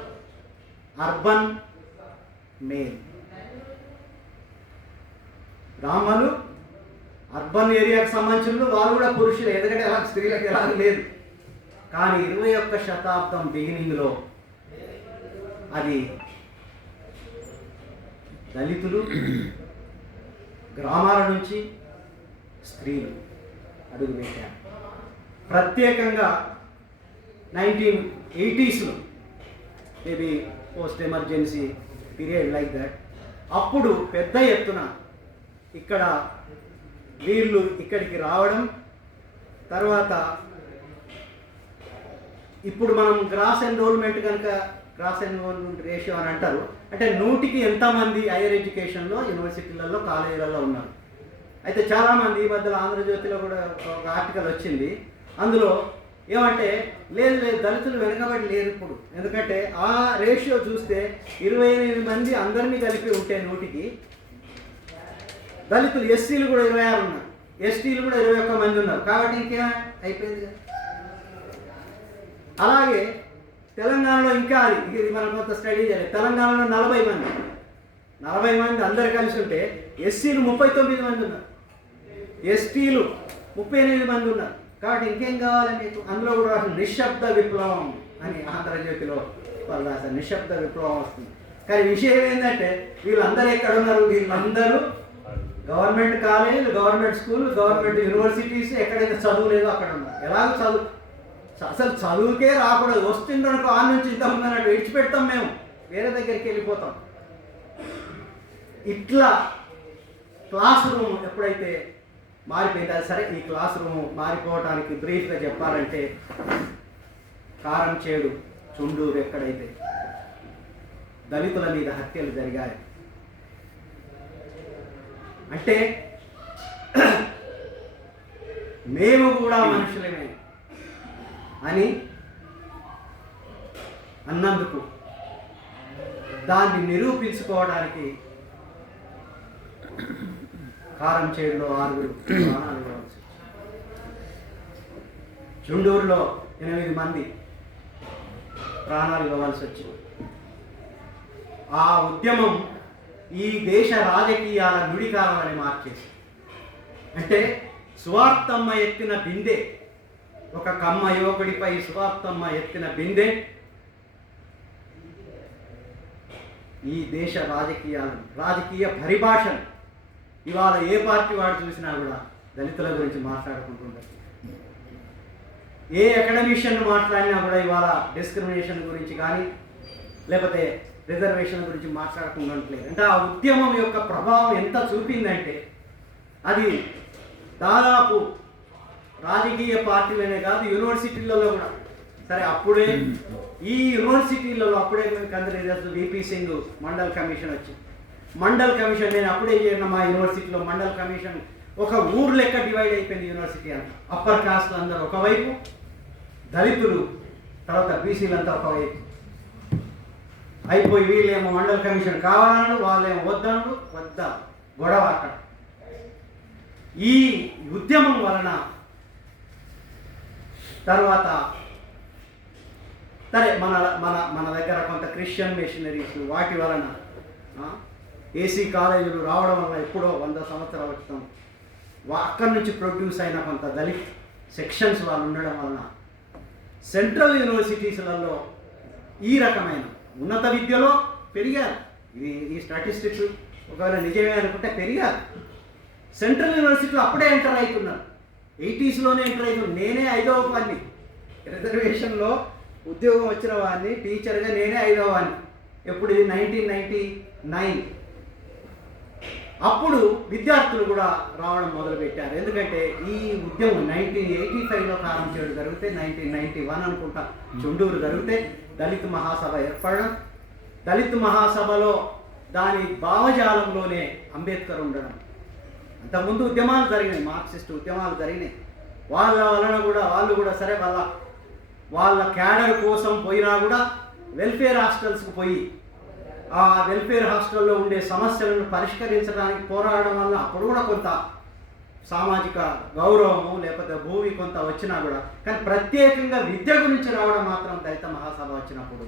అర్బన్, మేల్. బ్రాహ్మణులు అర్బన్ ఏరియాకు సంబంధించిన వాళ్ళు కూడా పురుషులే, ఎందుకంటే అలా స్త్రీలకు ఎలా లేదు. కానీ 21వ శతాబ్దం బిగినింగ్లో అది దళితులు, గ్రామాల నుంచి స్త్రీలు అడుగుపెట్టారు. ప్రత్యేకంగా 1980sలో maybe post emergency period like that, అప్పుడు పెద్ద ఎత్తున ఇక్కడ వీళ్ళు ఇక్కడికి రావడం. తర్వాత ఇప్పుడు మనం గ్రాస్ ఎన్రోల్మెంట్ కనుక, గ్రాస్ ఎన్రోల్మెంట్ రేషియో అని అంటారు, అంటే 100కి ఎంతమంది హైయర్ ఎడ్యుకేషన్లో యూనివర్సిటీలలో కాలేజీలలో ఉన్నారు. అయితే చాలామంది ఈ మధ్యలో ఆంధ్రజ్యోతిలో కూడా ఒక ఆర్టికల్ వచ్చింది. అందులో ఏమంటే లేదు దళితులు వెనకబడి లేరు ఇప్పుడు. ఎందుకంటే ఆ రేషియో చూస్తే 28 మంది అందరినీ కలిపి ఉంటే 100కి, దళితులు ఎస్సీలు కూడా 26 ఉన్నారు, ఎస్టీలు కూడా 21 మంది ఉన్నారు. కాబట్టి ఇంకేం అయిపోయింది కదా. అలాగే తెలంగాణలో ఇంకా ఇది మనం కొంత స్టడీ చేయాలి. తెలంగాణలో 40 మంది అందరు కలిసి ఉంటే ఎస్సీలు 39 మంది ఉన్నారు, ఎస్టీలు 38 మంది ఉన్నారు. కాబట్టి ఇంకేం కావాలి మీకు? అందులో కూడా నిశ్శబ్ద విప్లవం అని ఆంధ్రజ్యోతిలో వాళ్ళు రాశారు. నిశ్శబ్ద విప్లవం వస్తుంది. కానీ విషయం ఏంటంటే వీళ్ళందరూ ఎక్కడ ఉన్నారు? వీళ్ళందరూ గవర్నమెంట్ కాలేజీలు, గవర్నమెంట్ స్కూల్, గవర్నమెంట్ యూనివర్సిటీస్, ఎక్కడైతే చదువు లేదో అక్కడ ఉన్నారు. ఎలాగో చదువు, అసలు చదువుకే రాకూడదు. వస్తుందనుకో ఆ నుంచి ఇంత ఉందన్నట్టు విడిచిపెడతాం, మేము వేరే దగ్గరికి వెళ్ళిపోతాం. ఇట్లా క్లాస్ రూమ్ ఎప్పుడైతే మారిపోయింది, అది సరే. ఈ క్లాస్ రూమ్ మారిపోవడానికి బ్రీఫ్గా చెప్పాలంటే, కారంచేడు, చుండూరు ఎక్కడైతే దళితుల మీద హత్యలు జరిగాయి అంటే మేము కూడా మనుషులమే అని అన్నందుకు దాన్ని నిరూపించుకోవడానికి కారంచేడులో 6 ప్రాణాలు ఇవ్వాల్సి వచ్చింది. చుండూరులో 8 మంది ప్రాణాలు ఇవ్వాల్సి వచ్చింది. ఆ ఉద్యమం ఈ దేశ రాజకీయాల నుడికాలని మార్చేసి, అంటే సువార్తమ్మ ఎత్తిన బిందె, ఒక కమ్మ యువకుడిపై సువార్తమ్మ ఎత్తిన బిందె ఈ దేశ రాజకీయ పరిభాషను ఇవాళ ఏ పార్టీ వాడు చూసినా కూడా దళితుల గురించి మాట్లాడుకుంటుంటారు. ఏ అకాడమిషియన్ మాట్లాడినా కూడా ఇవాళ డిస్క్రిమినేషన్ గురించి కానీ లేకపోతే రిజర్వేషన్ గురించి మాట్లాడుకుంటలేదు. అంటే ఆ ఉద్యమం యొక్క ప్రభావం ఎంత చూపిందంటే అది దాదాపు రాజకీయ పార్టీలనే కాదు, యూనివర్సిటీలలో కూడా. సరే, అప్పుడే ఈ యూనివర్సిటీలలో అప్పుడే కందరు విపి సింగ్ మండల్ కమిషన్ వచ్చింది. మండల్ కమిషన్ నేను అప్పుడే చేరిన మా యూనివర్సిటీలో మండల్ కమిషన్ ఒక ఊరు లెక్క డివైడ్ అయిపోయింది యూనివర్సిటీ అంతా. అప్పర్ కాస్ట్ అందరూ ఒకవైపు, దళితులు తర్వాత బీసీలంతా ఒకవైపు అయిపోయి వీళ్ళేమో మండల్ కమిషన్ కావాలన్నాడు, వాళ్ళేమో వద్దన్నాడు, వద్ద గొడవ అక్కడ. ఈ ఉద్యమం వలన తర్వాత సరే మన మన మన దగ్గర కొంత క్రిస్టియన్ మిషనరీస్ వాటి వలన ఏసీ కాలేజీలు రావడం వల్ల ఎప్పుడో 100 సంవత్సరాల క్రితం అక్కడి నుంచి ప్రొడ్యూస్ అయిన కొంత దళిత్ సెక్షన్స్ వాళ్ళు ఉండడం వలన సెంట్రల్ యూనివర్సిటీస్లలో ఈ రకమైన ఉన్నత విద్యలో పెరిగారు. ఈ స్టాటిస్టిక్స్ ఒకవేళ నిజమే అనుకుంటే పెరిగారు. సెంట్రల్ యూనివర్సిటీలో అప్పుడే ఎంటర్ అవుతున్నారు, 80sలోనే ఎంటర్ అవుతున్నారు. నేనే 5వ వాడిని, రిజర్వేషన్లో ఉద్యోగం వచ్చిన వాడిని, టీచర్గా నేనే 5వ వాడిని. ఎప్పుడు ఇది 1999. అప్పుడు విద్యార్థులు కూడా రావడం మొదలుపెట్టారు. ఎందుకంటే ఈ ఉద్యమం 1985లో ప్రారంభించడం జరిగితే 1991 అనుకుంటా చుండూరు జరిగితే దళిత్ మహాసభ ఏర్పడడం. దళిత్ మహాసభలో దాని భావజాలంలోనే అంబేద్కర్ ఉండడం. అంతకుముందు ఉద్యమాలు జరిగినాయి, మార్క్సిస్ట్ ఉద్యమాలు జరిగినాయి. వాళ్ళ వలన కూడా వాళ్ళు కూడా సరే వాళ్ళ క్యాడర్ కోసం పోయినా కూడా వెల్ఫేర్ హాస్టల్స్కి పోయి ఆ వెల్ఫేర్ హాస్టల్లో ఉండే సమస్యలను పరిష్కరించడానికి పోరాడడం వల్ల అప్పుడు కూడా కొంత సామాజిక గౌరవము లేకపోతే భూమి కొంత వచ్చినా కూడా, కానీ ప్రత్యేకంగా విద్య గురించి రావడం మాత్రం దళిత మహాసభ వచ్చినప్పుడు.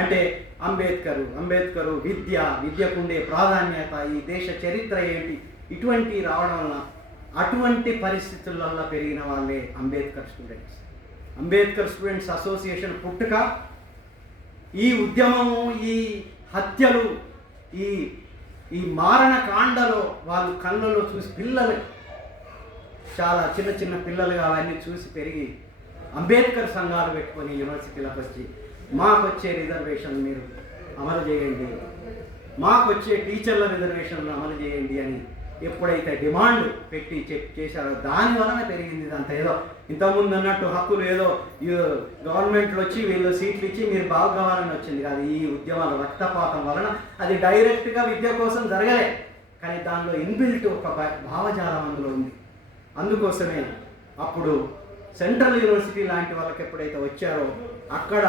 అంటే అంబేద్కరు విద్యకు ఉండే ప్రాధాన్యత, ఈ దేశ చరిత్ర ఏంటి, ఇటువంటి రావడం వల్ల అటువంటి పరిస్థితులలో పెరిగిన వాళ్ళే అంబేద్కర్ స్టూడెంట్స్ అసోసియేషన్ పుట్టుక, ఈ ఉద్యమము, ఈ హత్యలు, ఈ మారణ కాండలో వాళ్ళు కళ్ళలో చూసి పిల్లలు చాలా చిన్న పిల్లలుగా అవన్నీ చూసి పెరిగి అంబేద్కర్ సంఘాలు పెట్టుకొని యూనివర్సిటీలకు వచ్చి మాకు వచ్చే రిజర్వేషన్ మీరు అమలు చేయండి, మాకు వచ్చే టీచర్ల రిజర్వేషన్లు అమలు చేయండి అని ఎప్పుడైతే డిమాండ్ పెట్టి చేశారో దాని వలన పెరిగింది. ఇదంతా ఏదో ఇంతకుముందు అన్నట్టు హక్కులు ఏదో గవర్నమెంట్లు వచ్చి వీళ్ళు సీట్లు ఇచ్చి మీరు బాగా కావాలని వచ్చింది కాదు. ఈ ఉద్యమాల రక్తపాతం వలన అది డైరెక్ట్గా విద్య కోసం జరగలే, కానీ దానిలో ఇన్బిల్ట్ ఒక భావజాలం అందులో ఉంది. అందుకోసమే అప్పుడు సెంట్రల్ యూనివర్సిటీ లాంటి వాళ్ళకి ఎప్పుడైతే వచ్చారో అక్కడ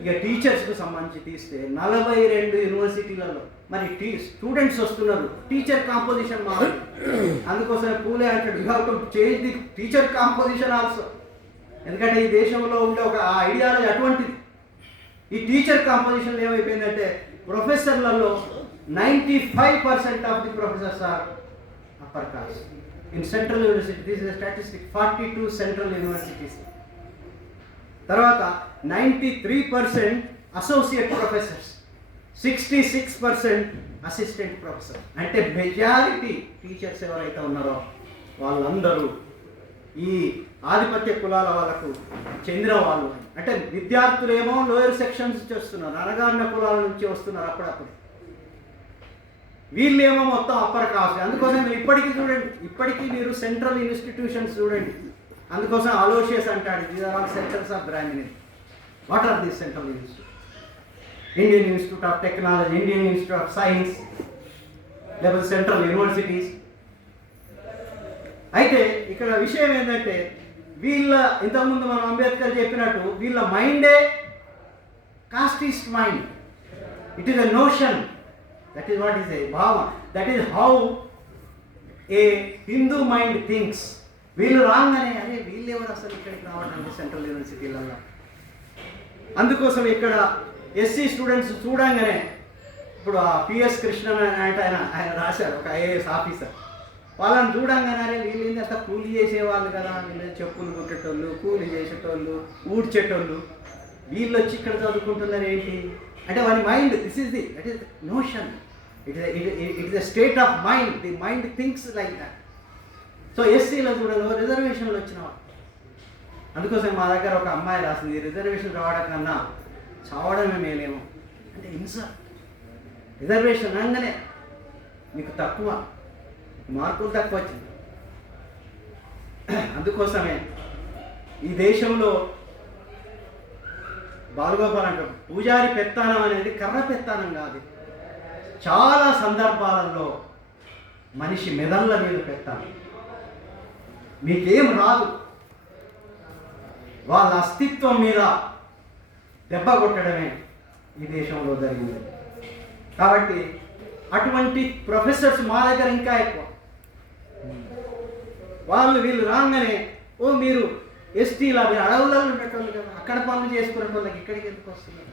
ఇక టీచర్స్కు సంబంధించి తీస్తే 42 యూనివర్సిటీలలో మరి స్టూడెంట్స్ వస్తున్నారు, టీచర్ కాంపోజిషన్ మారాలి. అందుకోసమే పూలే అంటాడు you have to change the teacher composition also. ఎందుకంటే ఈ దేశంలో ఉండే ఒక ఐడియాలజీ అటువంటిది. ఈ టీచర్ కాంపోజిషన్ ఏమైపోయిందంటే ప్రొఫెసర్లలో 95% of the professors are upper caste in central university. This is statistic 42 central universities. తర్వాత 93% అసోసియేట్ ప్రొఫెసర్స్, 66% అసిస్టెంట్ ప్రొఫెసర్. అంటే మెజారిటీ టీచర్స్ ఎవరైతే ఉన్నారో వాళ్ళందరూ ఈ ఆధిపత్య కులాల వాళ్ళకు చెందిన వాళ్ళు. అంటే విద్యార్థులేమో లోయర్ సెక్షన్స్ నుంచి వస్తున్నారు, అనగారిన కులాల నుంచి వస్తున్నారు అప్పుడప్పుడు. వీళ్ళేమో మొత్తం అప్పర్ కాస్ట్. అందుకోసం మీరు ఇప్పటికీ చూడండి, ఇప్పటికీ మీరు సెంట్రల్ ఇన్స్టిట్యూషన్స్ చూడండి. అందుకోసం అలోషియస్ అంటాడు these are all centres of Brahminism. What are these central institute? Indian institute of technology, Indian institute of science, లేకపోతే సెంట్రల్ యూనివర్సిటీస్. అయితే ఇక్కడ విషయం ఏంటంటే వీళ్ళ ఇంతకుముందు మనం అంబేద్కర్ చెప్పినట్టు వీళ్ళ మైండే casteist mind. It is a notion, that is what is a భావ, that is how a Hindu mind thinks. వీళ్ళు రాగానే అరే వీళ్ళు ఎవరు అసలు ఇక్కడికి రావడానికి సెంట్రల్ యూనివర్సిటీలలో. అందుకోసం ఇక్కడ ఎస్సీ స్టూడెంట్స్ చూడంగానే ఇప్పుడు ఆ పిఎస్ కృష్ణన్ అంటే ఆయన రాశారు, ఒక ఐఏఎస్ ఆఫీసర్. వాళ్ళని చూడంగానే వీళ్ళు అంతా కూలి చేసేవాళ్ళు కదా, వీళ్ళు చెప్పులు కుట్టేటోళ్ళు, కూలి చేసేటోళ్ళు, ఊడ్చేటోళ్ళు, వీళ్ళు వచ్చి ఇక్కడ చదువుకుంటున్నారు ఏంటి అంటే వాడి mind, this is that is notion, it is a state of mind, the mind thinks like that. So ఎస్సీలో చూడలో రిజర్వేషన్లు వచ్చినవాడు. అందుకోసం మా దగ్గర ఒక అమ్మాయి రాసింది, రిజర్వేషన్ రావడం కన్నా చావడమే మేలేమో అంటే హింస. రిజర్వేషన్ అనగానే మీకు తక్కువ మార్కులు తక్కువ వచ్చింది. అందుకోసమే ఈ దేశంలో బాలగోపాల్ అంటారు, పూజారి పెత్తానం అనేది కర్ర పెత్తానం కాదు. చాలా సందర్భాలలో మనిషి మెదళ్ళ మీద పెత్తానం. మీకేం రాదు, వాళ్ళ అస్తిత్వం మీద దెబ్బ కొట్టడమే ఈ దేశంలో జరిగింది. కాబట్టి అటువంటి ప్రొఫెసర్స్ మా దగ్గర ఇంకా ఎక్కువ. వీళ్ళు రాగానే ఓ మీరు ఎస్టీలా, మీరు అడవులలో ఉండేటోళ్ళు కదా, అక్కడ పనులు చేసుకునే వాళ్ళకి ఇక్కడికి ఎందుకు వస్తున్నారు?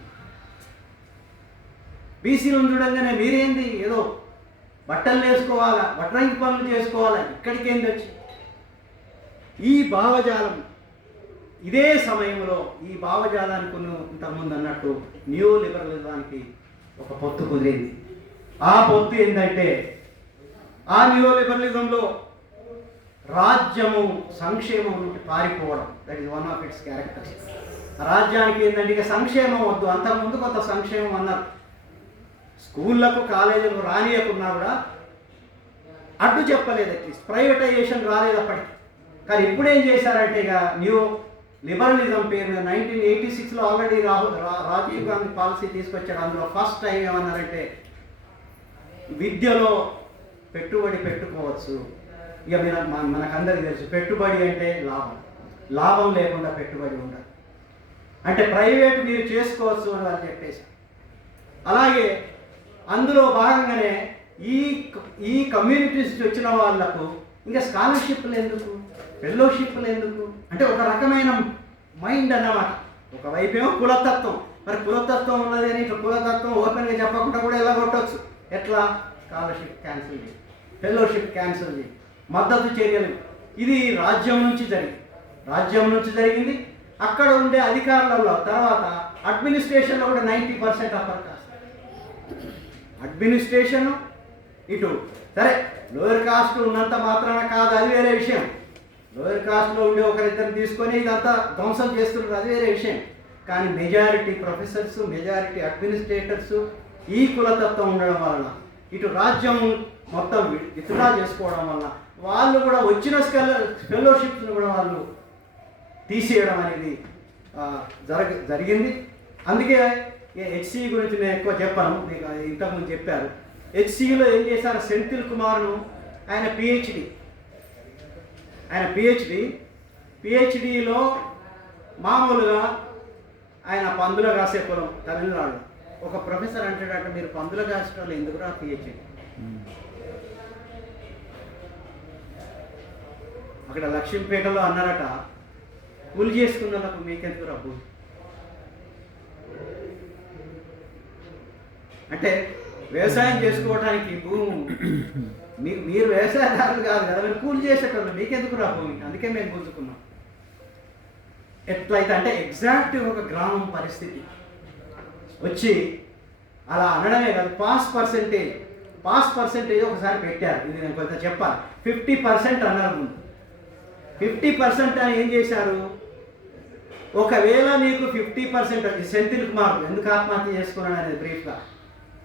బీసీలను చూడంగానే మీరేంది ఏదో బట్టలు వేసుకోవాలా, వడ్రంగి పనులు చేసుకోవాలా, ఇక్కడికి ఏంది వచ్చి ఈ భావజాలం. ఇదే సమయంలో ఈ భావజాలానికి ఇంతకుముందు అన్నట్టు న్యూ లిబరలిజానికి ఒక పొత్తు కుదిరింది. ఆ పొత్తు ఏంటంటే ఆ న్యూ లిబరలిజంలో రాజ్యము సంక్షేమం నుండి పారిపోవడం, that is one of it's characters. రాజ్యానికి ఏంటంటే ఇక సంక్షేమం వద్దు, అంతకుముందు కొంత సంక్షేమం అన్నారు. స్కూళ్ళకు కాలేజీలకు రానియకున్నా కూడా అడ్డు చెప్పలేదు, అట్లీస్ట్ ప్రైవేటైజేషన్ రాలేదు అప్పటికి. కానీ ఇప్పుడు ఏం చేశారంటే ఇక న్యూ లిబరలిజం పేరు మీద 1986లో ఆల్రెడీ రాజీవ్ గాంధీ పాలసీ తీసుకొచ్చాడు. అందులో ఫస్ట్ టైం ఏమన్నారంటే విద్యలో పెట్టుబడి పెట్టుకోవచ్చు. ఇక మనకందరికీ తెలుసు, పెట్టుబడి అంటే లాభం, లాభం లేకుండా పెట్టుబడి ఉండదు, అంటే ప్రైవేట్ మీరు చేసుకోవచ్చు అని వాళ్ళు చెప్పేసి. అలాగే అందులో భాగంగానే ఈ కమ్యూనిటీస్ వచ్చిన వాళ్లకు ఇంకా స్కాలర్షిప్లు ఎందుకు, ఫెలోషిప్లు ఎందుకు అంటే ఒక రకమైన మైండ్ అన్నమాట. ఒకవైపేమో కులతత్వం, మరి కులతత్వం ఉన్నది అని ఇట్లా కులతత్వం ఓపెన్గా చెప్పకుండా కూడా ఎలా కొట్టవచ్చు, ఎట్లా స్కాలర్షిప్ క్యాన్సిల్ చేయి, ఫెలోషిప్ క్యాన్సిల్ చేయి, మద్దతు చర్యలు. ఇది రాజ్యం నుంచి జరిగింది. అక్కడ ఉండే అధికారులలో తర్వాత అడ్మినిస్ట్రేషన్లో కూడా 90% అప్పర్ కాస్ట్. అడ్మినిస్ట్రేషన్ ఇటు సరే, లోయర్ కాస్ట్ ఉన్నంత మాత్రాన కాదు, అది వేరే విషయం. లోయర్ కాస్ట్లో ఉండే ఒకరిద్దరు తీసుకొని ఇదంతా ధ్వంసం చేస్తున్నారు, అది వేరే విషయం. కానీ మెజారిటీ ప్రొఫెసర్స్, మెజారిటీ అడ్మినిస్ట్రేటర్స్ ఈ కులతత్వం ఉండడం వలన ఇటు రాజ్యం మొత్తం విత్డ్రా చేసుకోవడం వలన వాళ్ళు కూడా వచ్చిన ఫెలోషిప్స్ని కూడా వాళ్ళు తీసేయడం అనేది జరిగింది. అందుకే హెచ్సి గురించి నేను ఎక్కువ చెప్పాను, మీకు ఇంతకుముందు చెప్పారు. హెచ్సిలో ఏం చేశారు, సెంథిల్ కుమార్ను ఆయన పిహెచ్డిలో మామూలుగా ఆయన పందుల కాసే పొలం తమిళనాడు. ఒక ప్రొఫెసర్ అంటాడట, మీరు పందుల కాసేటోళ్ళు ఎందుకురా పిహెచ్డి? అక్కడ లక్ష్మీపేటలో అన్నారట, కూలి చేసుకున్న వాళ్ళకు మీకెందుకు రబ్బు అంటే వ్యవసాయం చేసుకోవడానికి భూమి, మీరు వ్యవసాయదారులు కాదు కదా, మీరు కూలి చేసేటోళ్ళు, మీకెందుకు రా భూమి, అందుకే మేము గుంజుకున్నాం. ఎట్లయితే అంటే ఎగ్జాక్ట్ ఒక గ్రామం పరిస్థితి వచ్చి అలా అనడమే కాదు, పాస్ పర్సెంటేజ్ ఒకసారి పెట్టారు. ఇది నేను కొంత చెప్పాలి. 50% అన్నారు ముందు. 50% అని ఏం చేశారు, ఒకవేళ నీకు 50% సెంథిల్ కుమార్ ఎందుకు ఆత్మహత్య చేసుకున్నాడు అనేది బ్రీఫ్గా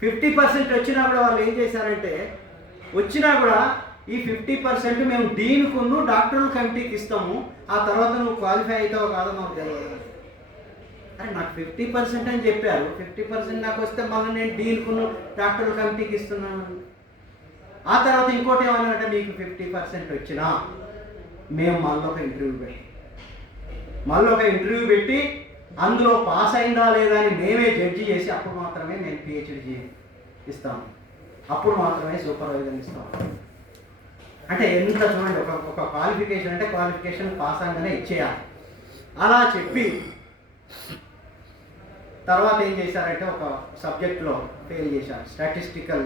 50% వచ్చినా కూడా వాళ్ళు ఏం చేశారంటే, వచ్చినా కూడా ఈ 50% మేము డీన్కును డాక్టర్ల కమిటీకి ఇస్తాము, ఆ తర్వాత నువ్వు క్వాలిఫై అవుతావో కాదో మాకు తెలియదు. అరే నాకు 50% అని చెప్పారు, 50% నాకు వస్తే మళ్ళీ నేను డీన్కును డాక్టర్ల కమిటీకి ఇస్తున్నాను. ఆ తర్వాత ఇంకోటి ఏమన్నారంటే, మీకు 50% వచ్చినా మేము మళ్ళీ ఒక ఇంటర్వ్యూ పెట్టి అందులో పాస్ అయిందా లేదా అని మేమే జడ్జి చేసి అప్పుడు మాత్రమే మేము పిహెచ్డి ఇస్తాము, అప్పుడు మాత్రమే సూపర్వైజర్ ఇస్తాము. అంటే ఎంత చూడండి, ఒక క్వాలిఫికేషన్ అంటే క్వాలిఫికేషన్ పాస్ అయ్యానే ఇచ్చేయాలి. అలా చెప్పి తర్వాత ఏం చేశారంటే ఒక సబ్జెక్ట్లో ఫెయిల్ చేశారు, స్టాటిస్టికల్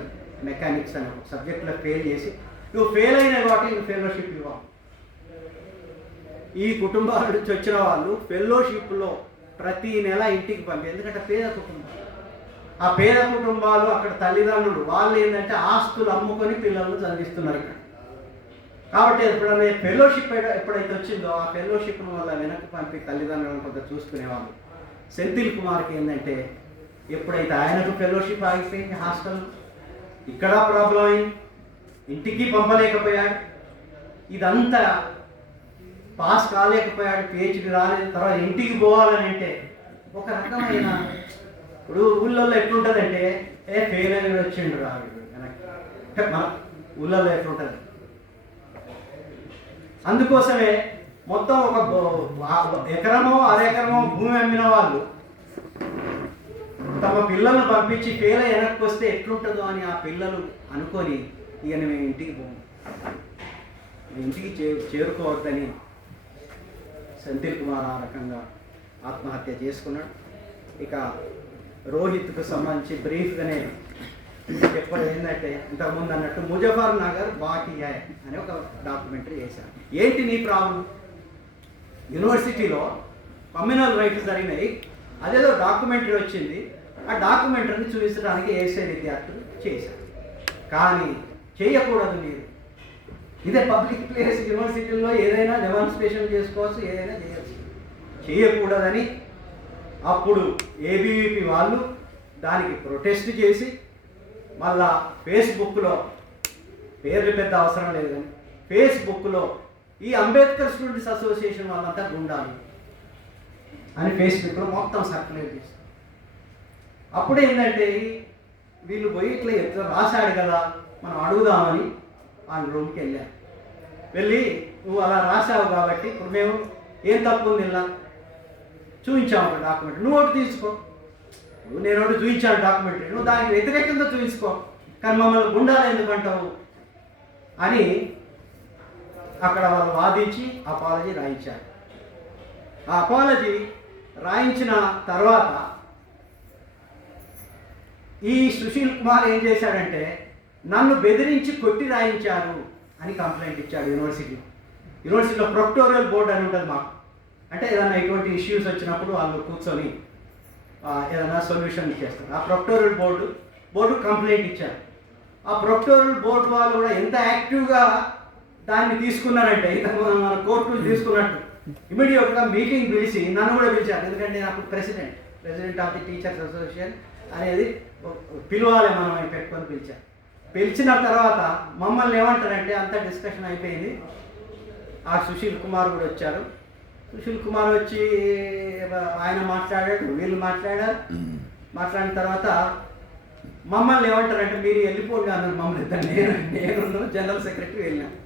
మెకానిక్స్ అనే ఒక సబ్జెక్ట్లో ఫెయిల్ చేసి, నువ్వు ఫెయిల్ అయిన కాబట్టి నువ్వు ఫెలోషిప్ ఇవ్వాలి. ఈ కుటుంబాల నుంచి వచ్చిన వాళ్ళు ఫెలోషిప్లో ప్రతి నెల ఇంటికి పంపి, ఎందుకంటే పేద కుటుంబం, ఆ పేద కుటుంబాలు అక్కడ తల్లిదండ్రులు వాళ్ళు ఏంటంటే ఆస్తులు అమ్ముకొని పిల్లలను చదివిస్తున్నారు ఇక్కడ. కాబట్టి ఎప్పుడైనా ఫెలోషిప్ ఎప్పుడైతే వచ్చిందో ఆ ఫెలోషిప్ను వల్ల వెనక్కి పంపి తల్లిదండ్రులను కొంత చూసుకునేవాళ్ళు. సెంథిల్ కుమార్కి ఏంటంటే ఎప్పుడైతే ఆయనకు ఫెలోషిప్ ఆగిపోయింది, హాస్టల్ ఇక్కడ ప్రాబ్లం అయింది, ఇంటికి పంపలేకపోయాడు, ఇదంతా పాస్ కాలేకపోయాడు, పిహెచ్డి రాలేదు, తర్వాత ఇంటికి పోవాలని అంటే ఒక రకమైన, ఇప్పుడు ఊళ్ళల్లో ఎట్లుంటుందంటే ఫెయిల్ అయిన వచ్చిండు రాడు వెనక్కి, మన ఊళ్ళల్లో ఎట్లుంటుంది. అందుకోసమే మొత్తం ఒక ఎకరమో అరెకరమో భూమి అమ్మిన వాళ్ళు తమ పిల్లలను పంపించి ఫెయిల్ అయి వెనక్కి వస్తే ఎట్లుంటుందో అని ఆ పిల్లలు అనుకొని ఇక మేము ఇంటికి పోము, ఇంటికి చేరుకోవద్దని సెంథిల్ కుమార్ ఆ రకంగా ఆత్మహత్య చేసుకున్నాడు. ఇక రోహిత్కు సంబంధించి బ్రీఫ్గానే చెప్పడం ఏంటంటే ఇంతకుముందు అన్నట్టు ముజఫర్ నగర్ బాకియా అనే ఒక డాక్యుమెంటరీ చేశాను. ఏంటి నీ ప్రాబ్లం? యూనివర్సిటీలో కమ్యూనల్ రైట్స్ జరిగినాయి, అదేదో డాక్యుమెంటరీ వచ్చింది, ఆ డాక్యుమెంటరీని చూపించడానికి ఏసే విద్యార్థులు చేశారు. కానీ చేయకూడదు మీరు, ఇదే పబ్లిక్ ప్లేస్, యూనివర్సిటీల్లో ఏదైనా డెమాన్స్ట్రేషన్ చేసుకోవచ్చు, ఏదైనా చేయవచ్చు, చేయకూడదని అప్పుడు ఏబీవీపీ వాళ్ళు దానికి ప్రొటెస్ట్ చేసి మళ్ళా ఫేస్బుక్లో, పేర్లు పెద్ద అవసరం లేదు కానీ ఫేస్బుక్లో ఈ అంబేద్కర్ స్టూడెంట్స్ అసోసియేషన్ వాళ్ళంతా గుండాలి అని ఫేస్బుక్లో మొత్తం సర్క్యులేట్ చేస్తారు. అప్పుడు ఏంటంటే వీళ్ళు పోయి ఇట్లా ఎట్లా రాశాడు కదా మనం అడుగుదామని వాళ్ళ రూమ్కి వెళ్ళాను. వెళ్ళి నువ్వు అలా రాశావు కాబట్టి ఇప్పుడు మేము ఏం తప్పు ఉంది ఇలా చూపించాము ఒక డాక్యుమెంట్, నువ్వు ఒకటి తీసుకో, నేను ఒకటి చూపించాను డాక్యుమెంటరీ, నువ్వు దానికి వ్యతిరేకంగా చూపించుకో, కానీ మమ్మల్ని గుండాలు ఎందుకంటావు అని అక్కడ వాళ్ళు వాదించి అపాలజీ రాయించారు. ఆ అపాలజీ రాయించిన తర్వాత ఈ సుశీల్ కుమార్ ఏం చేశాడంటే నన్ను బెదిరించి కొట్టి రాయించారు అని కంప్లైంట్ ఇచ్చాడు యూనివర్సిటీలో ప్రొక్టోరియల్ బోర్డు అని ఉంటుంది మాకు, అంటే ఏదైనా ఎటువంటి ఇష్యూస్ వచ్చినప్పుడు వాళ్ళు కూర్చొని ఏదైనా సొల్యూషన్ చేస్తారు. ఆ ప్రొక్టోరియల్ బోర్డు కంప్లైంట్ ఇచ్చారు. ఆ ప్రొక్టోరియల్ బోర్డు వాళ్ళు కూడా ఎంత యాక్టివ్గా దాన్ని తీసుకున్నారంటే మన కోర్టులు తీసుకున్నట్టు ఇమీడియట్గా మీటింగ్ పిలిచి నన్ను కూడా పిలిచారు. ఎందుకంటే నేను అప్పుడు president of the teachers association అనేది పిలవాలి మనం అని పెట్టుకొని పిలిచారు. పిలిచిన తర్వాత మమ్మల్ని ఏమంటారంటే అంతా డిస్కషన్ అయిపోయింది, ఆ సుశీల్ కుమార్ కూడా వచ్చారు. సుశీల్ కుమార్ వచ్చి ఆయన మాట్లాడాడు, వీళ్ళు మాట్లాడారు. మాట్లాడిన తర్వాత మమ్మల్ని ఏమంటారంటే మీరు వెళ్ళిపోండి అన్నారు మమ్మల్ని ఇద్దరు, నేను జనరల్ సెక్రటరీ వెళ్ళాను.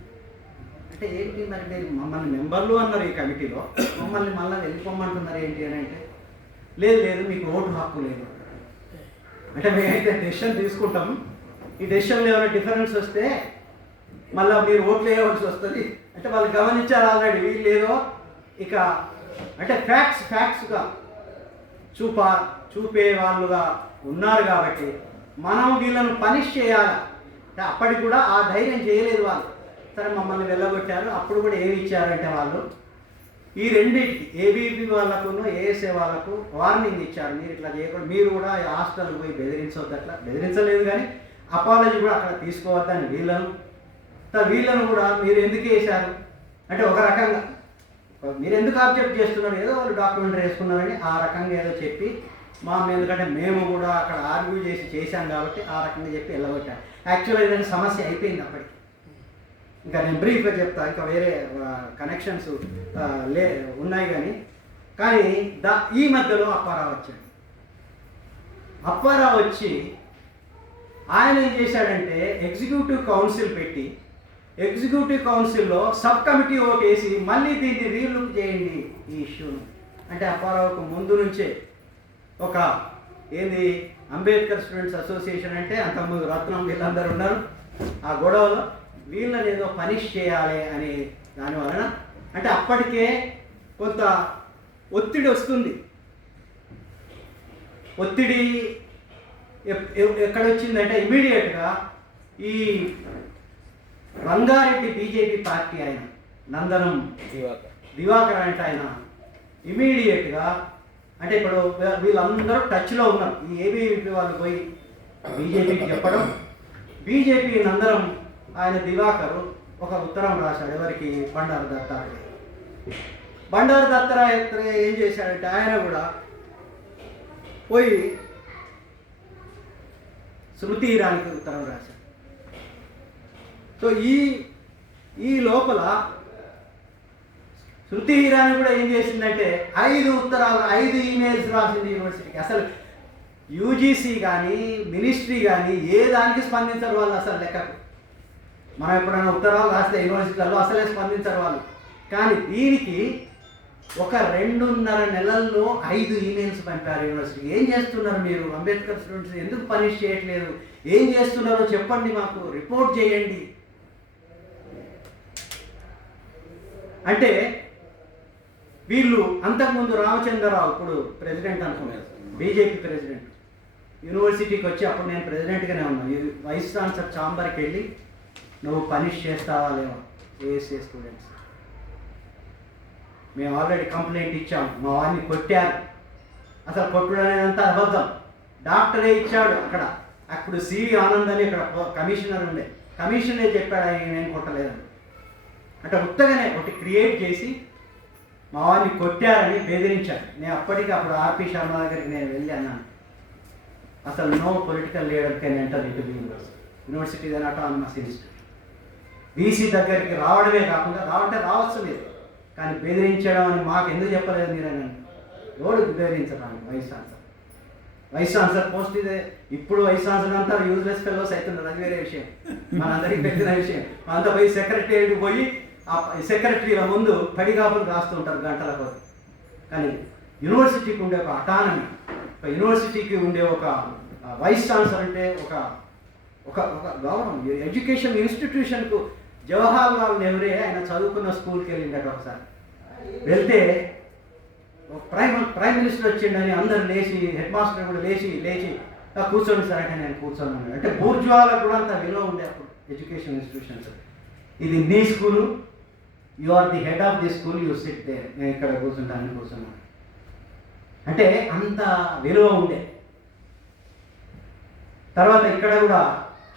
అంటే ఏంటి మరి మీరు మమ్మల్ని మెంబర్లు అన్నారు ఈ కమిటీలో, మమ్మల్ని మళ్ళీ వెళ్ళిపోమంటున్నారు ఏంటి అని అంటే లేదు మీకు ఓటు హక్కు లేదు, అంటే మేమైతే డెసిషన్ తీసుకుంటాం, ఈ డెసిషన్లో ఏమైనా డిఫరెన్స్ వస్తే మళ్ళీ మీరు ఓట్లు వేయవలసి వస్తుంది అంటే వాళ్ళు గమనించారు ఆల్రెడీ, వీళ్ళు ఏదో ఇక అంటే ఫ్యాక్ట్స్గా చూపే వాళ్ళుగా ఉన్నారు కాబట్టి మనం వీళ్ళను పనిష్ చేయాలి. అప్పటికి కూడా ఆ ధైర్యం చేయలేదు వాళ్ళు. సరే మమ్మల్ని వెళ్ళగొట్టారు. అప్పుడు కూడా ఏమి ఇచ్చారంటే వాళ్ళు ఈ రెండింటికి ఏబీపీ వాళ్ళకు ఏఎస్ఏ వాళ్ళకు వార్నింగ్ ఇచ్చారు, మీరు ఇట్లా చేయకూడదు, మీరు కూడా హాస్టల్కి పోయి బెదిరించవద్దు. అట్లా బెదిరించలేదు కానీ అపాలజీ కూడా అక్కడ తీసుకోవద్దని వీళ్ళను కూడా మీరు ఎందుకు వేశారు అంటే ఒక రకంగా మీరు ఎందుకు ఆబ్జెక్ట్ చేస్తున్నారు, ఏదో వాళ్ళు డాక్యుమెంటరీ వేసుకున్నారని ఆ రకంగా ఏదో చెప్పి ఎందుకంటే మేము కూడా అక్కడ ఆర్గ్యూ చేశాం కాబట్టి ఆ రకంగా చెప్పి వెళ్ళగొట్టారు. యాక్చువల్గా ఏదైనా సమస్య అయిపోయింది అప్పటికి. ఇంకా నేను బ్రీఫ్గా చెప్తాను, ఇంకా వేరే కనెక్షన్స్ ఉన్నాయి కానీ ఈ మధ్యలో అప్పారావు వచ్చి ఆయన ఏం చేశాడంటే ఎగ్జిక్యూటివ్ కౌన్సిల్ పెట్టి ఎగ్జిక్యూటివ్ కౌన్సిల్లో సబ్ కమిటీ ఓట్ వేసి మళ్ళీ దీన్ని రీలుక్ చేయండి ఈ ఇష్యూను. అంటే అప్పారావుకు ముందు నుంచే ఒక అంబేద్కర్ స్టూడెంట్స్ అసోసియేషన్ అంటే అంతకుముందు రత్నం వీళ్ళందరూ ఉన్నారు, ఆ గొడవలో వీళ్ళని ఏదో పనిష్ చేయాలి అనే దానివలన అంటే అప్పటికే కొంత ఒత్తిడి వస్తుంది. ఒత్తిడి ఎక్కడ వచ్చిందంటే ఇమీడియట్గా ఈ రంగారెడ్డి బీజేపీ పార్టీ ఆయన నందనం దివాకర్ అంటే ఆయన ఇమీడియట్గా అంటే ఇప్పుడు వీళ్ళందరూ టచ్లో ఉన్నారు. ఈ ఏబీవీపీ వాళ్ళు పోయి బీజేపీకి చెప్పడం, బీజేపీ నందనం ఆయన దివాకరు ఒక ఉత్తరం రాశాడు ఎవరికి, బండారు దత్తాత్రేయ. బండారు దత్తాత్రేయ ఏం చేశాడంటే ఆయన కూడా పోయి స్మృతి ఇరానీకి ఉత్తరం రాశాడు. సో ఈ లోపల శృతి ఇరానీ కూడా ఏం చేసిందంటే 5 ఉత్తరాలు 5 ఈమెయిల్స్ రాసింది యూనివర్సిటీకి. అసలు యూజీసీ కానీ మినిస్ట్రీ కానీ ఏ దానికి స్పందించరు వాళ్ళు అసలు లెక్కకు. మనం ఎప్పుడైనా ఉత్తరాలు రాస్తే యూనివర్సిటీలలో అసలే స్పందించరు వాళ్ళు. కానీ దీనికి ఒక 2.5 నెలల్లో 5 ఈమెయిల్స్ పంపారు యూనివర్సిటీకి. ఏం చేస్తున్నారు మీరు, అంబేద్కర్ స్టూడెంట్స్ ఎందుకు పనిష్ చేయట్లేదు, ఏం చేస్తున్నారో చెప్పండి, మాకు రిపోర్ట్ చేయండి అంటే వీళ్ళు అంతకుముందు రామచంద్రరావు ఇప్పుడు ప్రెసిడెంట్ అనుకున్నారు, బీజేపీ ప్రెసిడెంట్, యూనివర్సిటీకి వచ్చి అప్పుడు నేను ప్రెసిడెంట్గానే ఉన్నాను, వైస్ ఛాన్సలర్ ఛాంబర్కి వెళ్ళి నువ్వు పనిష్ చేస్తావా లేవా ఏఎస్ఏ స్టూడెంట్స్, మేము ఆల్రెడీ కంప్లైంట్ ఇచ్చాము, మా వాడిని కొట్టారు, అసలు కొట్టుడు అనేదంతా అబద్ధం, డాక్టరే ఇచ్చాడు అక్కడ. అప్పుడు సివి ఆనంద్ అని ఇక్కడ కమిషనర్ ఉండే, కమిషనరే చెప్పాడు ఆయన నేను కొట్టలేదని. అంటే ఉత్తగానే ఒకటి క్రియేట్ చేసి మా వారిని కొట్టారని బెదిరించారు. నేను అప్పటికి అప్పుడు ఆర్పి శర్మ దగ్గరికి నేను వెళ్ళి అన్నాను, అసలు no political leader can enter into the university then autonomous institute. BC దగ్గరికి రావడమే కాకుండా రావచ్చు మీరు, కానీ బెదిరించడం అని మాకు ఎందుకు చెప్పలేదు మీరు అని. ఎవడు బెదిరించడానికి వైస్ ఛాన్సలర్ పోస్ట్ ఇదే. ఇప్పుడు వైస్ ఛాన్సలర్ అంతా యూజ్లెస్ ఫెలోస్ అవుతున్నారు, అది వేరే విషయం, మనందరికీ పెద్ద విషయం. అంతా పోయి సెక్రటరీ పోయి ఆ సెక్రటరీల ముందు పడిగాపులు రాస్తుంటారు గంటల కొద్ది. కానీ యూనివర్సిటీకి ఉండే ఒక అటానమీ, ఒక యూనివర్సిటీకి ఉండే ఒక వైస్ ఛాన్సలర్ అంటే ఒక ఒక ఒక గౌరవం. ఎడ్యుకేషన్ ఇన్స్టిట్యూషన్కు జవహర్లాల్ నెహ్రూ ఆయన చదువుకున్న స్కూల్కి వెళ్ళిండట. ఒకసారి వెళ్తే ప్రైమ్ మినిస్టర్ వచ్చిండని అందరు లేచి, హెడ్ మాస్టర్ కూడా లేచి కూర్చోండి సార్ అంటే నేను కూర్చోను. అంటే బూర్జువాలకు కూడా అంత విలువ ఉండే అప్పుడు ఎడ్యుకేషన్ ఇన్స్టిట్యూషన్స్. ఇది నీ school, you are the head of the school, you sit there, నేను ఇక్కడ కూర్చున్నాను అంటే అంత విలువ ఉండే. తర్వాత ఇక్కడ కూడా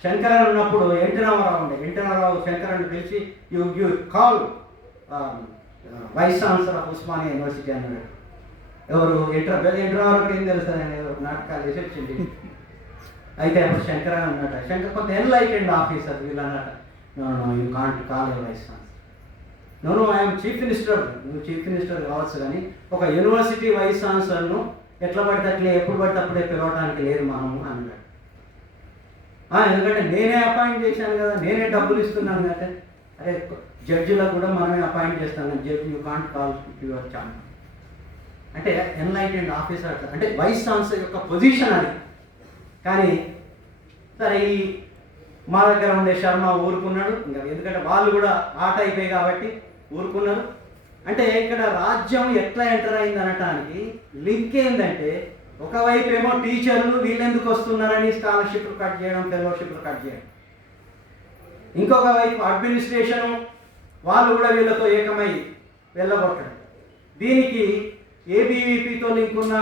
శంకరన్ ఉన్నప్పుడు ఎన్టీ రామారావు ఉండే, ఎన్టీ రామారావు శంకరన్ పిలిచి you call vice chancellor of Osmania university అన్నాడు. ఎవరు ఎన్టీ రామారావుకి ఏం తెలుసు అని నాటకాలు వేసి వచ్చింది. అయితే అప్పుడు శంకరన్ అన్నట, శంకర్ కొంత ఎన్లైటెండ్ ఆఫీసర్ వీళ్ళు అన్నట, you can't call a vice chancellor, no I'm chief minister, నువ్వు చీఫ్ మినిస్టర్ కావచ్చు కానీ ఒక యూనివర్సిటీ వైస్ ఛాన్సలర్ను ఎట్లా పడితే అట్లే ఎప్పుడు పడితే అప్పుడే పిలవడానికి లేదు మనము అన్నాడు. ఎందుకంటే నేనే అపాయింట్ చేశాను కదా, నేనే డబ్బులు ఇస్తున్నాను అంటే, అరే జడ్జిలకు కూడా మనమే అపాయింట్ చేస్తాను, judge you can't call your chancellor అంటే ఎన్లైటెండ్ ఆఫీసర్ అంటే వైస్ ఛాన్సలర్ యొక్క పొజిషన్ అది. కానీ సరే ఈ మా దగ్గర ఉండే శర్మ ఊరుకున్నాడు, ఇంకా ఎందుకంటే వాళ్ళు కూడా ఆట అయిపోయి కాబట్టి ఊరుకున్నారు. అంటే ఇక్కడ రాజ్యం ఎట్లా ఎంటర్ అయింది అనటానికి లింక్ ఏంటంటే, ఒకవైపు ఏమో టీచర్లు వీళ్ళెందుకు వస్తున్నారని స్కాలర్షిప్లు కట్ చేయడం, ఫెలోషిప్లు కట్ చేయడం, ఇంకొక వైపు అడ్మినిస్ట్రేషను వాళ్ళు కూడా వీళ్ళతో ఏకమై వెళ్ళగొట్టడం. దీనికి ఏబీవీపీతో లింక్ ఉన్న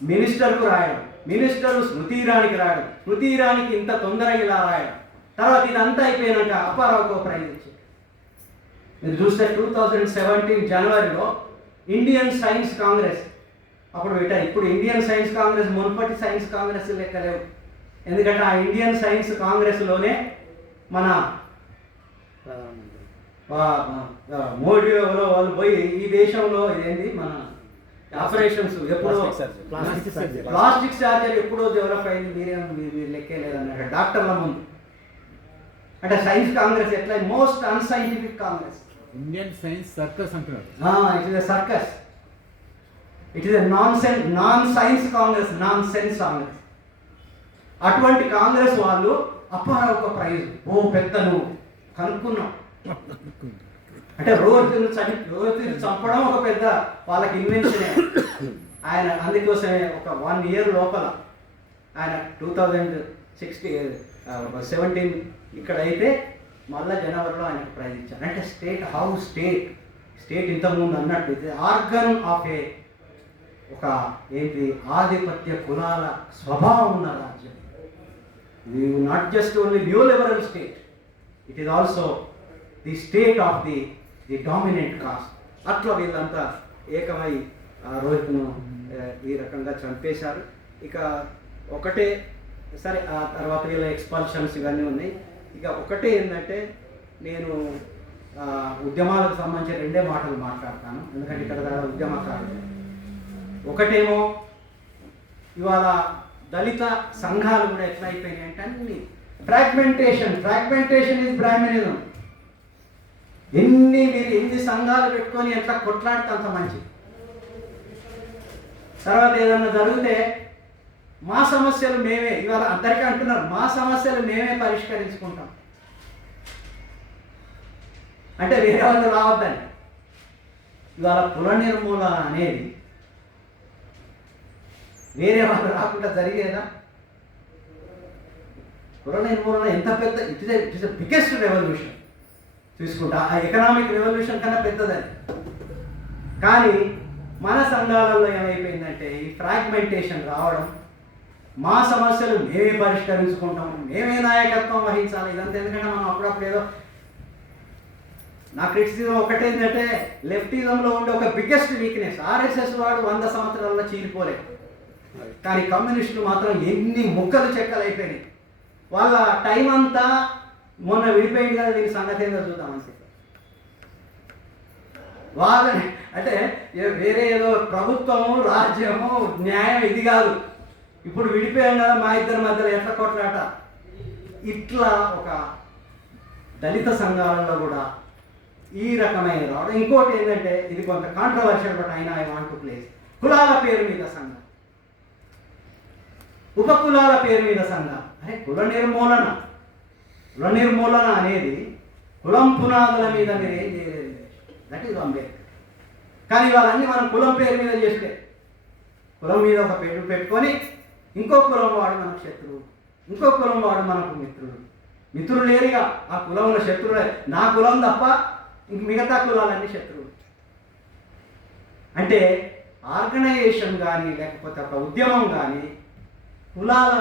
మినిస్టర్కు రాయడం, మినిస్టర్ స్మృతి ఇరానీకి రాయడం, స్మృతి ఇరానీకి ఇంత తొందరగా ఇలా రాయడం. తర్వాత ఇదంతా అయిపోయినాక అప్పారావుకు ప్రైజ్ ఇచ్చారు. మీరు చూస్తే 2017 జనవరిలో ఇండియన్ సైన్స్ కాంగ్రెస్ అప్పుడు పెట్టారు. ఇప్పుడు ఇండియన్ సైన్స్ కాంగ్రెస్ మునుపటి సైన్స్ కాంగ్రెస్ లెక్కలేవు. ఎందుకంటే ఆ ఇండియన్ సైన్స్ కాంగ్రెస్లోనే మన మోడీ వాళ్ళు పోయి ఈ దేశంలో ఇదేంటి మన ఆపరేషన్స్ ఎప్పుడో ప్లాస్టిక్ సర్జరీ ఎప్పుడో డెవలప్ అయింది, మీరు లెక్కే లేదన్నట్టు డాక్టర్ల ముందు. అంటే సైన్స్ కాంగ్రెస్ ఎట్లా most unscientific congress, Indian science circus అంటున్నారు. It is a circus, it is a non science congress, nonsense congress. అటువంటి కాంగ్రెస్ వాళ్ళు అప్పారావు ప్రైజ్, ఓ పెద్ద నువ్వు కనుక్కున్నావు అంటే రోజు చంపడం ఒక పెద్ద వాళ్ళకి ఇన్వెన్షనే. ఆయన అందుకోసమే ఒక 1 year లోపల ఆయన 2017 ఇక్కడ అయితే మళ్ళీ జనవరిలో ఆయనకు ప్రైజ్ ఇచ్చారు. అంటే స్టేట్ ఇంతకుముందు అన్నట్టు ఇది ఆర్గన్ ఆఫ్ ఒక ఏంటి ఆధిపత్య కులాల స్వభావం ఉన్న రాజ్యం. Not just only new liberal state, it is also the state of the dominant cost. అట్లా వీళ్ళంతా ఏకమై రోహిత్ను ఈ రకంగా చంపేశారు. ఇక ఒకటే సరే ఆ తర్వాత వీళ్ళ ఎక్స్పల్షన్స్ ఇవన్నీ ఉన్నాయి. ఇక ఒకటే ఏంటంటే నేను ఉద్యమాలకు సంబంధించి 2 మాటలు మాట్లాడతాను, ఎందుకంటే ఇక్కడ ఉద్యమకారులు. ఒకటేమో ఇవాళ దళిత సంఘాలు కూడా ఎట్లా అయిపోయినాయి అంటే అన్ని ఫ్రాగ్మెంటేషన్ ఈజ్ బ్రాహ్మణిజం. మీరు ఎన్ని సంఘాలు పెట్టుకొని ఎట్లా కొట్లాడితే అంత మంచిది. తర్వాత ఏదన్నా జరిగితే మా సమస్యలు మేమే, ఇవాళ అందరికీ అంటున్నారు మా సమస్యలు మేమే పరిష్కరించుకుంటాం అంటే వేరే వాళ్ళు రావద్దని. ఇవాళ కుల నిర్మూలన అనేది వేరే వాళ్ళు రాకుండా జరిగేదా? కుల నిర్మూలన ఎంత పెద్ద ఇట్ ఇస్ బిగ్గెస్ట్ రెవల్యూషన్ చూసుకుంటా, ఆ ఎకనామిక్ రెవల్యూషన్ కన్నా పెద్దదని. కానీ మన సంఘాలలో ఏమైపోయిందంటే ఈ ఫ్రాగ్మెంటేషన్ రావడం, మా సమస్యలు మేమే పరిష్కరించుకుంటాము, మేమే నాయకత్వం వహించాలి ఇదంతా. ఎందుకంటే మనం అప్పుడప్పుడు ఏదో నా క్రిటిసిజం ఒకటేంటంటే లెఫ్టిజంలో ఉండే ఒక బిగ్గెస్ట్ వీక్నెస్, ఆర్ఎస్ఎస్ వాడు 100 సంవత్సరాల్లో చీలిపోలేదు, కానీ కమ్యూనిస్టులు మాత్రం ఎన్ని ముక్కలు చెక్కలు అయిపోయినాయి. వాళ్ళ టైం అంతా మొన్న విడిపోయింది కదా, దీని సంగతి ఏందో చూద్దామని చెప్పి వాళ్ళని అంటే వేరే ఏదో ప్రభుత్వము రాజ్యము న్యాయం ఇది కాదు, ఇప్పుడు విడిపోయాం కదా మా ఇద్దరి మధ్యలో ఎట్లా కొట్లాట. ఇట్లా ఒక దళిత సంఘాలలో కూడా ఈ రకమైన రావడం. ఇంకోటి ఏంటంటే ఇది కొంత కాంట్రవర్షియల్, బట్ అయినా ఐ వాంట్ టు ప్లేస్ కులాల పేరు మీద సంఘం, ఉపకులాల పేరు మీద సంఘం. అరే కుల నిర్మూలన అనేది కులం పునాదుల మీద మీరు ఏం చేయలేదు, దట్ ఈజ్ అంబేద్కర్. కానీ వాళ్ళన్నీ మనం కులం పేరు మీద చేస్తే, కులం మీద ఒక పేరు పెట్టుకొని ఇంకో కులం వాడు మనకు శత్రువు, ఇంకో కులం వాడు మనకు మిత్రులు లేరుగా. ఆ కులంలో శత్రువులే, నా కులం తప్ప ఇంక మిగతా కులాలన్నీ శత్రువులు. అంటే ఆర్గనైజేషన్ కానీ లేకపోతే ఒక ఉద్యమం కానీ కులాల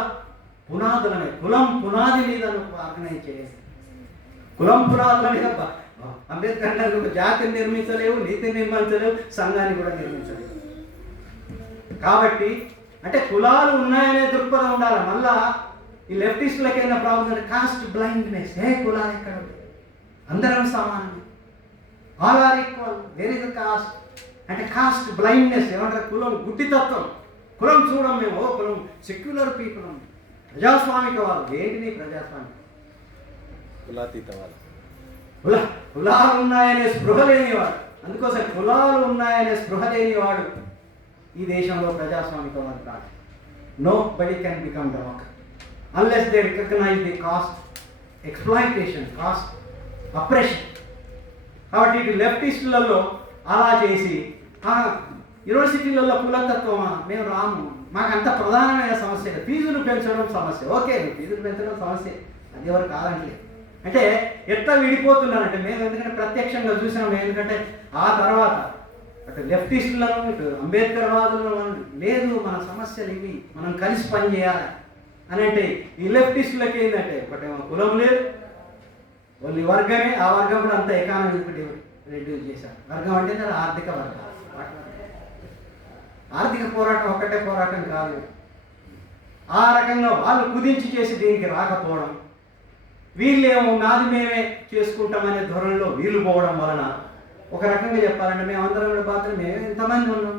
పునాదులనే, కులం పునాది మీద ఆర్గనైజ్ చేయాలి. కులం పునాదుల మీద అంబేద్కర్ గారు జాతిని నిర్మించలేవు, నీతిని నిర్మించలేవు, సంఘాన్ని కూడా నిర్మించలేవు. కాబట్టి అంటే కులాలు ఉన్నాయనే దృక్పథం ఉండాలి. మళ్ళా ఈ లెఫ్టిస్టులకి అయిన ప్రాబ్లం అంటే కాస్ట్ బ్లైండ్నెస్. కులాలు ఎక్కడ అందరం సమానమే, all are equal, where is the caste అంటే కాస్ట్ బ్లైండ్నెస్. ఏమంటారు? కులం గుడ్డితత్వం. కులం చూడం మేము, కులం సెక్యులర్ పీపుల్, ప్రజాస్వామిక వాళ్ళు. ఏంటిని ప్రజాస్వామిక? కులాతీత వాళ్ళు, కులాలు ఉన్నాయనే స్పృహ లేనివాడు. అందుకోసం కులాలు ఉన్నాయనే స్పృహ లేనివాడు ఈ దేశంలో ప్రజాస్వామికవాది కాదు. Nobody can become democrat unless they recognise the caste exploitation, caste oppression. కాబట్టి ఇటు లెఫ్టిస్టులలో అలా చేసి యూనివర్సిటీలలో కులతత్వమా, మేము రాము, మాకు అంత ప్రధానమైన సమస్య ఫీజులు పెంచడం సమస్య. ఓకే, ఫీజులు పెంచడం సమస్య, అది ఎవరు కాదంటలేదు. అంటే ఎట్లా విడిపోతున్నారంటే మేము ఎందుకంటే ప్రత్యక్షంగా చూసినాము. ఎందుకంటే ఆ తర్వాత అటు లెఫ్టిస్టులను ఇటు అంబేద్కర్ వాదులను లేదు మన సమస్యలు ఇవి, మనం కలిసి పనిచేయాలి అని. అంటే ఈ లెఫ్టిస్టులకి ఏంటంటే ఒకటేమో కులం లేదు, ఓన్లీ వర్గమే. ఆ వర్గం కూడా అంత ఎకానమీ రెడ్యూస్ చేశారు. వర్గం అంటే ఆర్థిక వర్గాలు. ఆర్థిక పోరాటం ఒక్కటే పోరాటం కాదు. ఆ రకంగా వాళ్ళు కుదించి చేసి దీనికి రాకపోవడం, వీళ్ళేమో నాది మేమే చేసుకుంటామనే ధోరణిలో వీళ్ళు పోవడం వలన ఒక రకంగా చెప్పాలంటే మేమందరం కూడా పాత్ర మేము ఎంతమంది ఉన్నాం.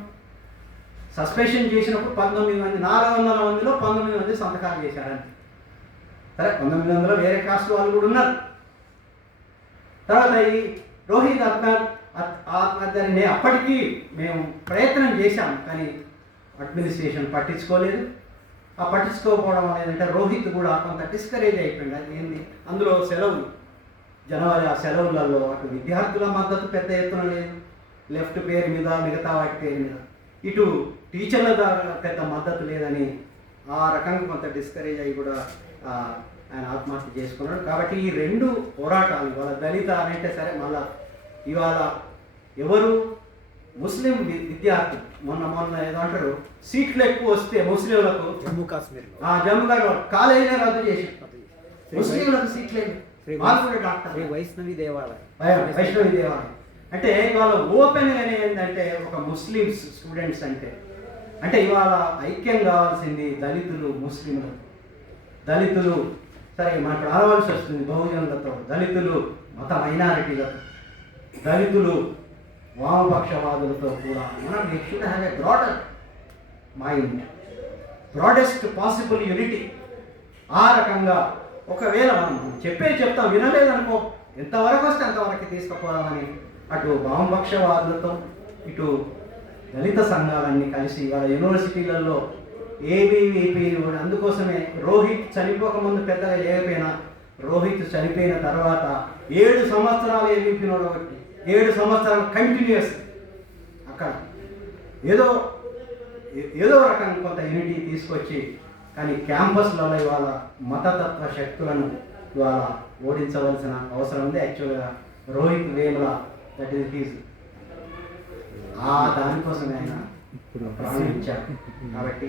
సస్పెన్షన్ చేసినప్పుడు 19 మంది, 400 మందిలో 19 మంది సంతకాలు చేశారంటే. సరే 1900 వేరే కాస్ట్ వాళ్ళు కూడా ఉన్నారు. తర్వాత ఈ రోహిత్ ఆత్మహత్యని అప్పటికీ మేము ప్రయత్నం చేశాం, కానీ అడ్మినిస్ట్రేషన్ పట్టించుకోలేదు. ఆ పట్టించుకోకపోవడం వల్ల ఏంటంటే రోహిత్ కూడా కొంత డిస్కరేజ్ అయిపోయింది. అది ఏంది, అందులో సెలవులు, జనవరి ఆ సెలవులలో అటు విద్యార్థుల మద్దతు పెద్ద ఎత్తున లేదు, లెఫ్ట్ పేరు మీద, మిగతా వాటి పేరు మీద. ఇటు టీచర్ల ద్వారా పెద్ద మద్దతు లేదని ఆ రకంగా కొంత డిస్కరేజ్ అయ్యి కూడా ఆయన ఆత్మహత్య చేసుకున్నాడు. కాబట్టి ఈ రెండు పోరాటాలు ఇవాళ దళిత అంటే సరే, మళ్ళా ఇవాళ ఎవరు ముస్లిం విద్యార్థి మొన్న ఏదో అంటారు, సీట్లు ఎక్కువ వస్తే ముస్లింలకు జమ్మూ కాశ్మీర్ జమ్మూ కాశ్మీర్ కాలేజీనే రద్దు చేసి ముస్లింలకు సీట్లు వైష్ణవి దేవాలయం అంటే ఇవాళ ఓపెన్గానే ఏంటంటే ఒక ముస్లిమ్స్ స్టూడెంట్స్ అంటే ఇవాళ ఐక్యం కావాల్సింది దళితులు ముస్లింలు. దళితులు సరే మనకు రావాల్సి వస్తుంది బహుజనులతో, దళితులు మత మైనారిటీలతో, దళితులు వామపక్షవాదులతో కూడా మనం we should have a broader mind, broadest possible unity. ఆ రకంగా ఒకవేళ మనం చెప్తాం, వినలేదనుకో, ఎంతవరకు వస్తే అంతవరకు తీసుకుపోదామని అటు వామపక్షవాదులతో ఇటు దళిత సంఘాలన్నీ కలిసి వాళ్ళ యూనివర్సిటీలలో ఏబీవీపీ కూడా, అందుకోసమే రోహిత్ చనిపోకముందు పెద్దగా లేకపోయినా రోహిత్ చనిపోయిన తర్వాత 7 సంవత్సరాలు ఏబీపీ నోడు, 7 సంవత్సరాలు కంటిన్యూస్ అక్కడ ఏదో రకంగా కొంత యూనిటీ తీసుకొచ్చి, కానీ క్యాంపస్లలో ఇవాళ మతతత్వ శక్తులను ఇవాళ ఓడించవలసిన అవసరం ఉంది. యాక్చువల్గా Rohith Vemula that is his దానికోసమే ఆయన ప్రాణం ఇచ్చారు. కాబట్టి